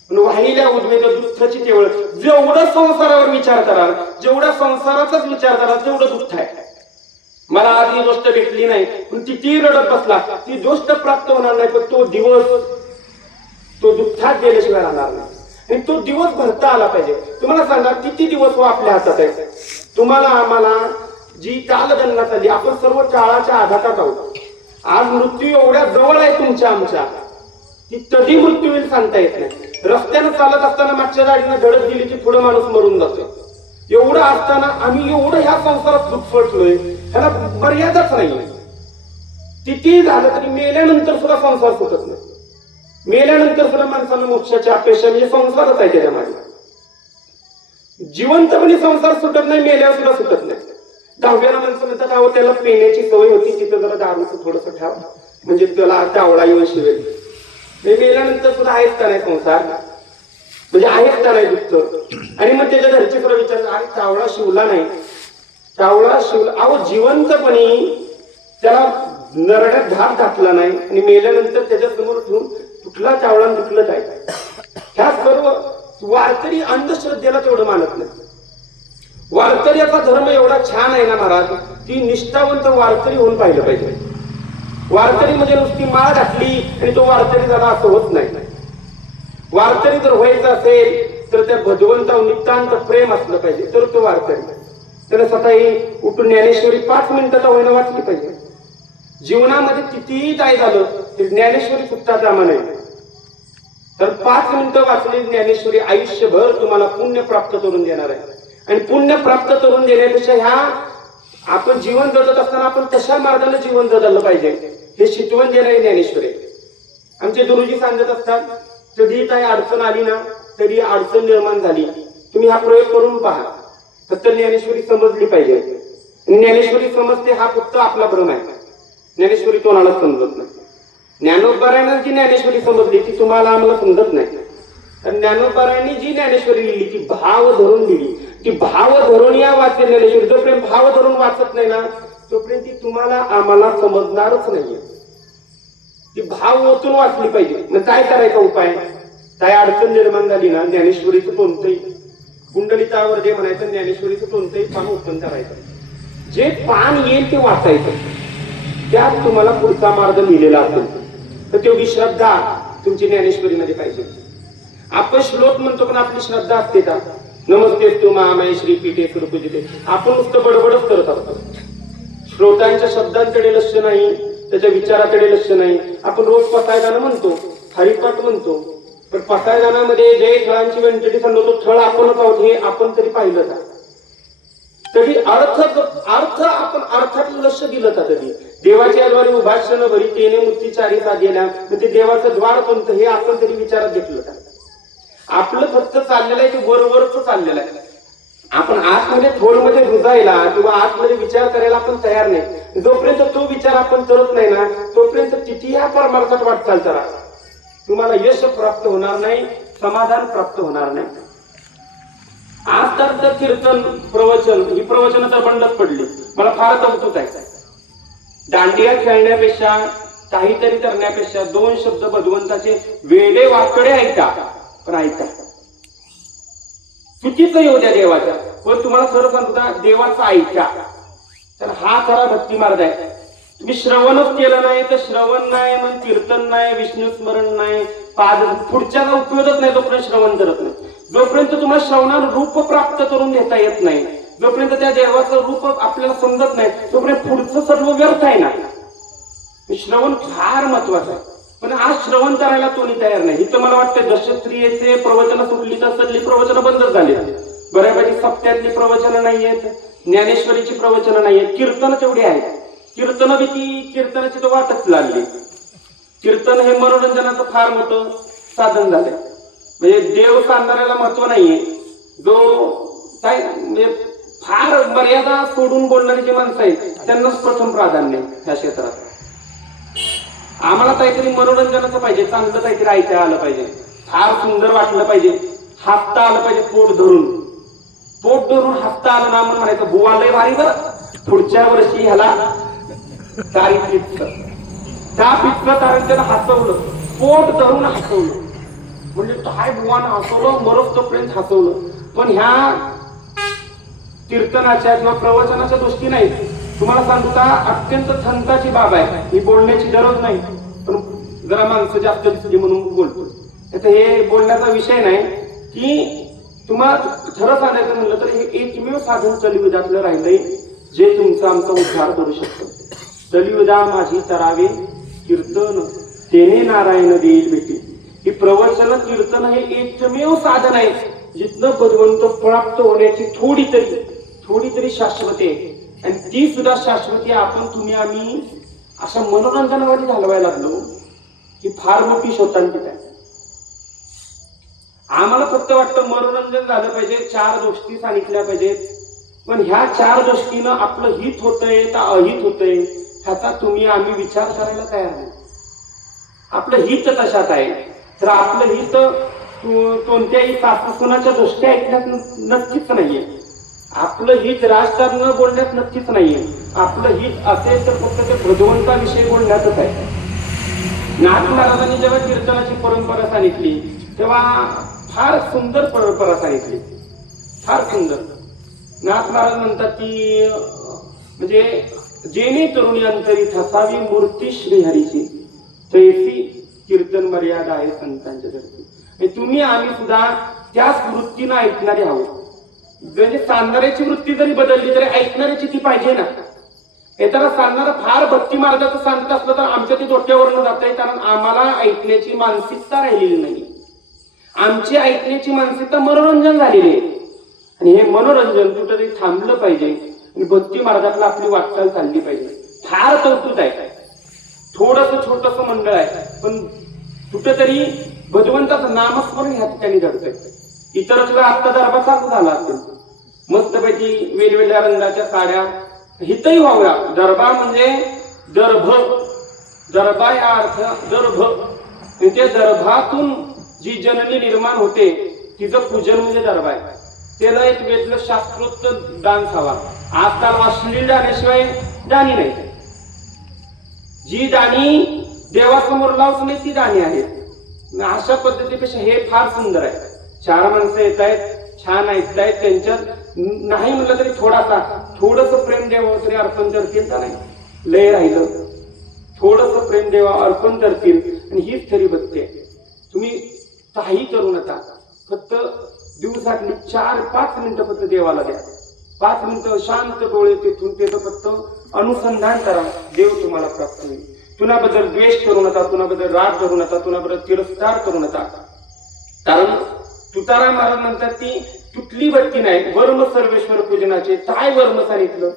पण वाहिलेल्या उद्वेद दुःखाची केवळ जेवढं संसारावर विचार कराल, जेवढा संसाराचाच विचार कराल तेवढं दुःख आहे. मला आज ही गोष्ट भेटली नाही पण किती रडत बसला, ती गोष्ट प्राप्त होणार नाही. पण तो दिवस तो दुःखात गेल्याशिवाय राहणार नाही. आणि तो दिवस भरता आला पाहिजे. तुम्हाला सांगा किती दिवस आपल्या हातात आहे. तुम्हाला आम्हाला जी कालगणना चालली, आपण सर्व काळाच्या आघातात आहोत. आज मृत्यू एवढ्या जवळ आहे तुमच्या आमच्या की कधी मृत्यू होईल सांगता येत नाही. रस्त्यानं चालत असताना मागच्या गाडीनं धडक दिली की पुढे माणूस मरून जातो. एवढं असताना आम्ही एवढं ह्या संसारात दुःखपटलोय, ह्याला मर्यादाच नाही. किती झालं तरी मेल्यानंतर सुद्धा संसार सुटत नाही. मेल्यानंतर सुद्धा माणसाला मोक्षाची अपेक्षा म्हणजे संसारच आहे त्याच्या मागे. जिवंतपणे संसार सुटत नाही, मेल्यावर सुद्धा सुटत नाही. 10व्याला माणसं म्हणतात अहो त्याला पेण्याची सवय होती, तिथं जरा दारूचं थोडंसं ठेवा म्हणजे त्याला टावळा येऊन शिवेल. मेल्यानंतर सुद्धा आहेच का नाही संसार, म्हणजे आहेच का नाही दुःख. आणि मग त्याच्या घरचे सुद्धा विचार अरे टावळा शिवला नाही, टावळा शिवला. अहो जिवंतपणे त्याला नरड्यात धार घातला नाही आणि मेल्यानंतर त्याच्या समोर ठेवून कुठला टावळा कुठलं काय. ह्या सर्व वारकरी अंधश्रद्धेला तेवढं मानत नाही. वारकऱ्याचा धर्म एवढा छान आहे ना महाराज, की निष्ठावंत वारकरी होऊन पाहिलं पाहिजे. वारकरी म्हणजे नुसती माळ घातली आणि तो वारकरी झाला असं होत नाही. वारकरी जर व्हायचं असेल तर त्या भगवंतावर नितांत प्रेम असलं पाहिजे तर तो वारकरी. त्याला स्वतःही उठून ज्ञानेश्वरी 5 मिनिटाचा होईना वाचली पाहिजे. जीवनामध्ये कितीही काय झालं ते ज्ञानेश्वरी सुद्धा कामा नाही. तर 5 मिनिटं वाचली ज्ञानेश्वरी आयुष्यभर तुम्हाला पुण्य प्राप्त करून देणार आहे. आणि पुण्य प्राप्त करून देण्यापेक्षा ह्या आपण जीवन जगत असताना आपण तशा मार्गाने जीवन जगलं पाहिजे हे शिकवण देणारे ज्ञानेश्वरी. आमचे गुरुजी सांगत असतात कधी काही अडचण आली ना तरी अडचण निर्माण झाली तुम्ही हा प्रयोग करून पहा, फक्त ज्ञानेश्वरी समजली पाहिजे. ज्ञानेश्वरी समजते हा फक्त आपला भ्रम आहे. ज्ञानेश्वरी कोणाला समजत नाही. ज्ञानोबारायण जी ज्ञानेश्वरी समजली ती तुम्हाला आम्हाला समजत नाही. ज्ञानोबारायांनी जी ज्ञानेश्वरी लिहिली ती भाव धरून लिहिली. ती भाव धरून या वाचते ज्ञानेश्वरी. जोपर्यंत भाव धरून वाचत नाही ना तोपर्यंत ती तुम्हाला आम्हाला समजणारच नाहीये. ती भाव ओतून वाचली पाहिजे. मग काय करायचा उपाय, काय अडचण निर्माण झाली ना ज्ञानेश्वरीचं कोणतंही कुंडलिकावर जे म्हणायचं ज्ञानेश्वरीचं कोणतंही पान ओपन करायचं. जे पान येईल ते वाचायचं. त्यात तुम्हाला पुढचा मार्ग लिहिलेला असेल तर तेवढी श्रद्धा तुमची ज्ञानेश्वरीमध्ये पाहिजे. आपण श्लोक म्हणतो पण आपली श्रद्धा असते का? नमस्ते तू महामाय श्री पीठे सुरपूजिते. आपण नुसतं बडबडच करत असतो. श्रोतांच्या शब्दांकडे लक्ष नाही, त्याच्या विचाराकडे लक्ष नाही. आपण रोज पसायदान म्हणतो, हरिपाठ म्हणतो, पण पसायदानामध्ये जे थळांची वेंटडी सांगतो थळ आपणच आहोत हे आपण तरी पाहिलं का? कधी अर्थ आपण अर्थात लक्ष दिलं का? कधी देवाच्या द्वारे उभाषण भरी तेने मूर्ती चारी साधेल्या ते देवाचं द्वार कोणतं हे आपण तरी विचारात घेतलं का? आपलं फक्त चाललेलं आहे ते वरवरच चाललेलं आहे. आपण आतमध्ये थोडमध्ये रुजायला किंवा आतमध्ये विचार करायला आपण तयार नाही. जोपर्यंत तो विचार आपण करत नाही ना तोपर्यंत किती या परमार्थात वाटचाल करा तुम्हाला यश प्राप्त होणार नाही, समाधान प्राप्त होणार नाही. आज तर कीर्तन प्रवचन ही प्रवचन तर बंडच पडली. मला फार कौतुक आहे. दांडिया खेळण्यापेक्षा काहीतरी करण्यापेक्षा 2 शब्द भगवंताचे वेडे वाकडे ऐका पण ऐका. चुकीचं येऊ द्या देवाच्या, पण तुम्हाला खरं सांगतो देवाचा ऐका. तर हा खरा भक्ती मार्ग आहे. तुम्ही श्रवणच केलं नाही तर श्रवण नाही, मग कीर्तन नाही, विष्णू स्मरण नाही, पुढच्याचा उपयोगच नाही तोपर्यंत श्रवण करत नाही. जोपर्यंत तुम्हाला श्रवणानं रूप प्राप्त करून घेता येत नाही, जोपर्यंत त्या देवाचं रूप आपल्याला समजत नाही तोपर्यंत पुढचं सर्व व्यर्थ आहे ना. श्रवण फार महत्वाचं आहे. पण आज श्रवण करायला कोणी तयार नाही. इथं मला वाटतं दशस्त्रियेचे प्रवचन सुटली तर सगळी प्रवचन बंदच झाली. बऱ्यापैकी सप्त्यातली प्रवचनं नाहीयेत, ज्ञानेश्वरीची प्रवचनं नाहीयेत, कीर्तन तेवढी आहेत. कीर्तन भीती कीर्तनाची तर वाटच लागली. कीर्तन हे मनोरंजनाचं फार मोठं साधन झालंय. म्हणजे देव सांगणाऱ्याला महत्व नाहीये. जो काय म्हणजे फार मर्यादा सोडून बोलणारी जी माणसं आहेत त्यांनाच प्रथम प्राधान्य ह्या क्षेत्रात. आम्हाला काहीतरी मनोरंजनाचं पाहिजे, चांगलं काहीतरी ऐकायला आलं पाहिजे. फार सुंदर वाटलं पाहिजे, हसता आलं पाहिजे, पोट धरून हसता आलं ना म्हणून म्हणायचं बुवा लय भारी बरं, पुढच्या वर्षी ह्याला तारीख फिक्स. त्या फिक्स तारीख त्याला हसवलं, पोट धरून हसवलं, म्हणजे काय बुवानं हसवलं, मरत तोपर्यंत हसवलं. पण ह्या कीर्तनाच्या किंवा प्रवचनाच्या गोष्टी नाही. तुम्हाला सांगतो का, अत्यंत छंदाची बाब आहे ही, बोलण्याची गरज नाही, पण जरा माणसं जास्त दिसली म्हणून बोलतो. आता हे बोलण्याचा विषय नाही की, तुम्हाला खरं सांगायचं म्हणलं तर हे एकमेव साधन कलियुगातलं राहिलंय जे तुमचा आमचा उद्धार करू शकतो. कलियुगा माझी तरावे कीर्तन, तेने नारायण देईल भेटी. ही प्रवचन कीर्तन हे एकमेव साधन आहे जिथनं भगवंत प्राप्त होण्याची थोडी तरी शाश्वती आहे. आणि ती सुद्धा शाश्वती आपण तुम्ही आम्ही अशा मनोरंजनामध्ये घालवायला लागलो की फार मोठी शोतांकित आहे. आम्हाला फक्त वाटतं मनोरंजन झालं पाहिजे, 4 गोष्टी सांगितल्या पाहिजेत, पण ह्या 4 गोष्टीनं आपलं हित होतंय का अहित होतंय ह्याचा तुम्ही आम्ही विचार करायला तयार नाही. आपलं हित कशात आहे तर आपलं हित कोणत्याही सासूसुनाच्या गोष्टी ऐकण्यात नक्कीच नाहीये. आपलं हित राजकारण बोलण्यात नक्कीच नाहीये. आपलं हित असेल तर फक्त ते भगवंताविषयी बोलण्यातच आहे. नाथ महाराजांनी जेव्हा कीर्तनाची परंपरा सांगितली तेव्हा फार सुंदर परंपरा सांगितली, फार सुंदर. नाथ महाराज म्हणतात की म्हणजे जेणे तरुणी अंतरी ठसावी मूर्ती श्रीहरीची, तैसी कीर्तन मर्यादा आहे संतांच्या धरती. तुम्ही आम्ही सुद्धा त्याच वृत्तीनं ऐकणारे आहोत. म्हणजे सांगणाऱ्याची वृत्ती जरी बदलली तरी ऐकणाऱ्याची ती पाहिजे ना. एखादा सांगणारा फार भक्ती मार्गाचं सांगत असलं तर आमच्या ते डोक्यावरनं जात आहे, कारण आम्हाला ऐकण्याची मानसिकता राहिलेली नाही. आमची ऐकण्याची मानसिकता मनोरंजन झालेली आहे. आणि हे मनोरंजन कुठेतरी थांबलं पाहिजे आणि भक्ती मार्गातला आपली वाटचाल चालली पाहिजे. फार कौतुक आहे, थोडस छोटस मंडळ आहे, पण कुठेतरी भगवंताचं नामस्मरण ह्या ठिकाणी घडतंय. इतर तुला आत्ता दरबार चालू झाला असेल, मस्तपैकी वेगवेगळ्या रंगाच्या साड्या हितही व्हाव्या. दरबार म्हणजे दर्भ, दरबा या अर्थ दर्भ, त्या दर्भातून जी जननी निर्माण होते तिचं पूजन म्हणजे दरबा आहे. त्याला एक वेगळं शास्त्रोक्त डान्स हवा. आजकाल अश्लील गाण्याशिवाय गाणी नाही. जी गाणी देवासमोर लावत नाही ती गाणी आहेत. अशा पद्धतीपेक्षा हे फार सुंदर आहे. 4 माणसं येत आहेत, छान ऐकतायत, त्यांच्यात नाही म्हणलं तरी थोडस प्रेम देवावर तरी अर्पण करतील का नाही. लय राहिलं थोडस प्रेम देवा अर्पण करतील आणि हीच खरी भक्ती आहे. तुम्ही काही करू नका, फक्त दिवसातली 4-5 मिनिटं फक्त देवाला द्या. 5 मिनिटं शांत डोळे तेथून ते फक्त अनुसंधान करा, देव तुम्हाला प्राप्त होईल. तुनाबद्दल द्वेष करू नका, तुनाबद्दल राग करू नका, तुनाबद्दल तिरस्कार करू नका. कारण तुकाराम महाराज म्हणतात ती कुठली भक्ती नाही, वर्म सर्वेश्वर पूजनाचे. काय वर्म सांगितलं?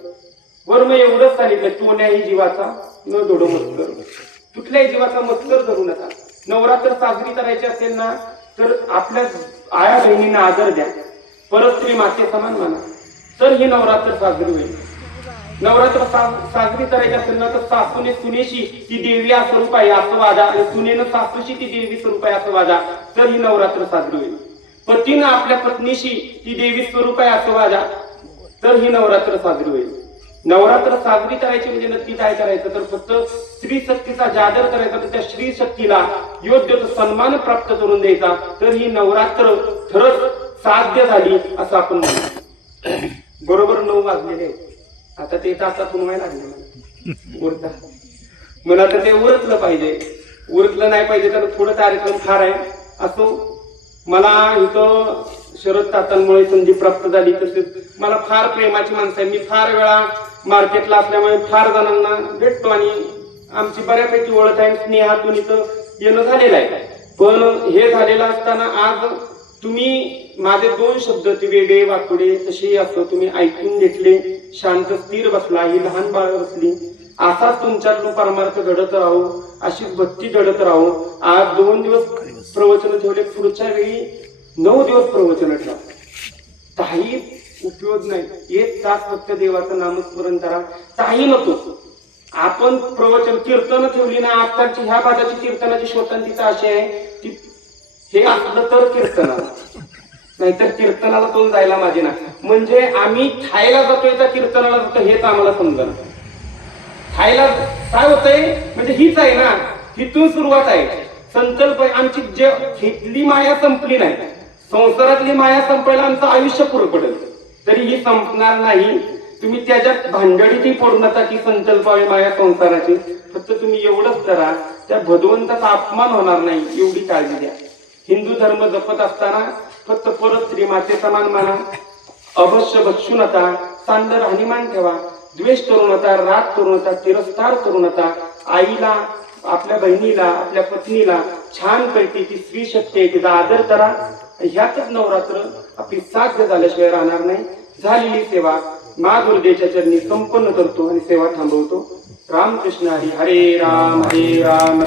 वर्म एवढंच सांगितलं, कोण्याही जीवाचा न दोडो मत्कर, कुठल्याही जीवाचा मत्कर करू नका. नवरात्र साजरी करायची असेल ना तर आपल्या आया बहिणींना आदर द्या, परस्त्री माते समान माना, तर ही नवरात्र साजरी होईल. नवरात्र साजरी करायची असेल ना तर सासूने सुनेशी ती देवी स्वरूप आहे असं वाजा, आणि सुनेनं सासूशी ती देवी स्वरूप आहे असं वाजा, तर ही नवरात्र साजरी होईल. पतीनं आपल्या पत्नीशी ती देवी स्वरूप आहे असं वाजा, तर ही नवरात्र साजरी होईल. नवरात्र साजरी करायची म्हणजे नक्की काय करायचं तर फक्त स्त्री शक्तीचा जागर करायचा, तर त्या स्त्री शक्तीला योग्य तो सन्मान प्राप्त करून द्यायचा, तर ही नवरात्र खरंच साध्य झाली असं आपण म्हणतो. बरोबर 9 वाजलेले आहेत. आता ते तासात उन्हायला लागले उरता, मला तर ते उरकलं पाहिजे. उरकलं नाही पाहिजे तर थोडं कार्यक्रम फार आहे असो. मला इथं शरद तातांमुळे संधी प्राप्त झाली, तसेच मला फार प्रेमाची माणसं आहे. मी फार वेळा मार्केटला असल्यामुळे फार जणांना भेटतो आणि आमची बऱ्यापैकी ओळख आहे, स्नेहातून इथं येणं झालेलं आहे. पण हे झालेलं असताना आज तुम्ही माझे 2 शब्द वेगळे वाकडे तसेही असो तुम्ही ऐकून घेतले, शांत स्थिर बसला, ही लहान बाळ बसली. असाच तुमच्यातून परमार्थ घडत राहो, अशीच भक्ती घडत राहो. आज 2 दिवस प्रवचन ठेवले, पुढच्या वेळी 9 दिवस प्रवचन ठेवा, काही उपयोग नाही. 1 तास फक्त देवाचं नामस्मरण करा, काही नको. आपण प्रवचन कीर्तन ठेवली ना, आजकालची ह्या भागाची कीर्तनाची श्रोतांची अशी आहे की हे असलं तर कीर्तनाला, नाहीतर कीर्तनाला तोंड जायला माझे ना. म्हणजे आम्ही खायला जातोय का कीर्तनाला जातो हेच आम्हाला समजलं. खायला काय होतंय म्हणजे हीच आहे ना, हिथून सुरुवात आहे. संकल्प आमची जे हितली माया संपली नाही, संसारातली माया संपायला आमचं आयुष्य पुरं पडेल तरी ही संपणार नाही. तुम्ही त्याच्यात भांडणीतही पडू नका की संकल्पावी माया संसाराची. फक्त तुम्ही एवढंच करा, त्या भगवंताचा अपमान होणार नाही एवढी काळजी द्या. हिंदू धर्म जपत असताना फक्त परत स्त्री मातेचा मान माना, अवश्य बक्षू नका, चांगलं राहणीमान ठेवा, द्वेष करू नका, राग करू नका, तिरस्कार करू नका. आईला, आपल्या बहिणीला, आपल्या पत्नीला छान कळते की स्त्री शक्ती आहे, तिचा आदर करा. ह्यातच नवरात्र आपली साध्य झाल्याशिवाय राहणार नाही. झालेली सेवा मा दुर्गेच्या चरणी संपन्न करतो आणि सेवा थांबवतो. रामकृष्ण हरी. हरे राम राम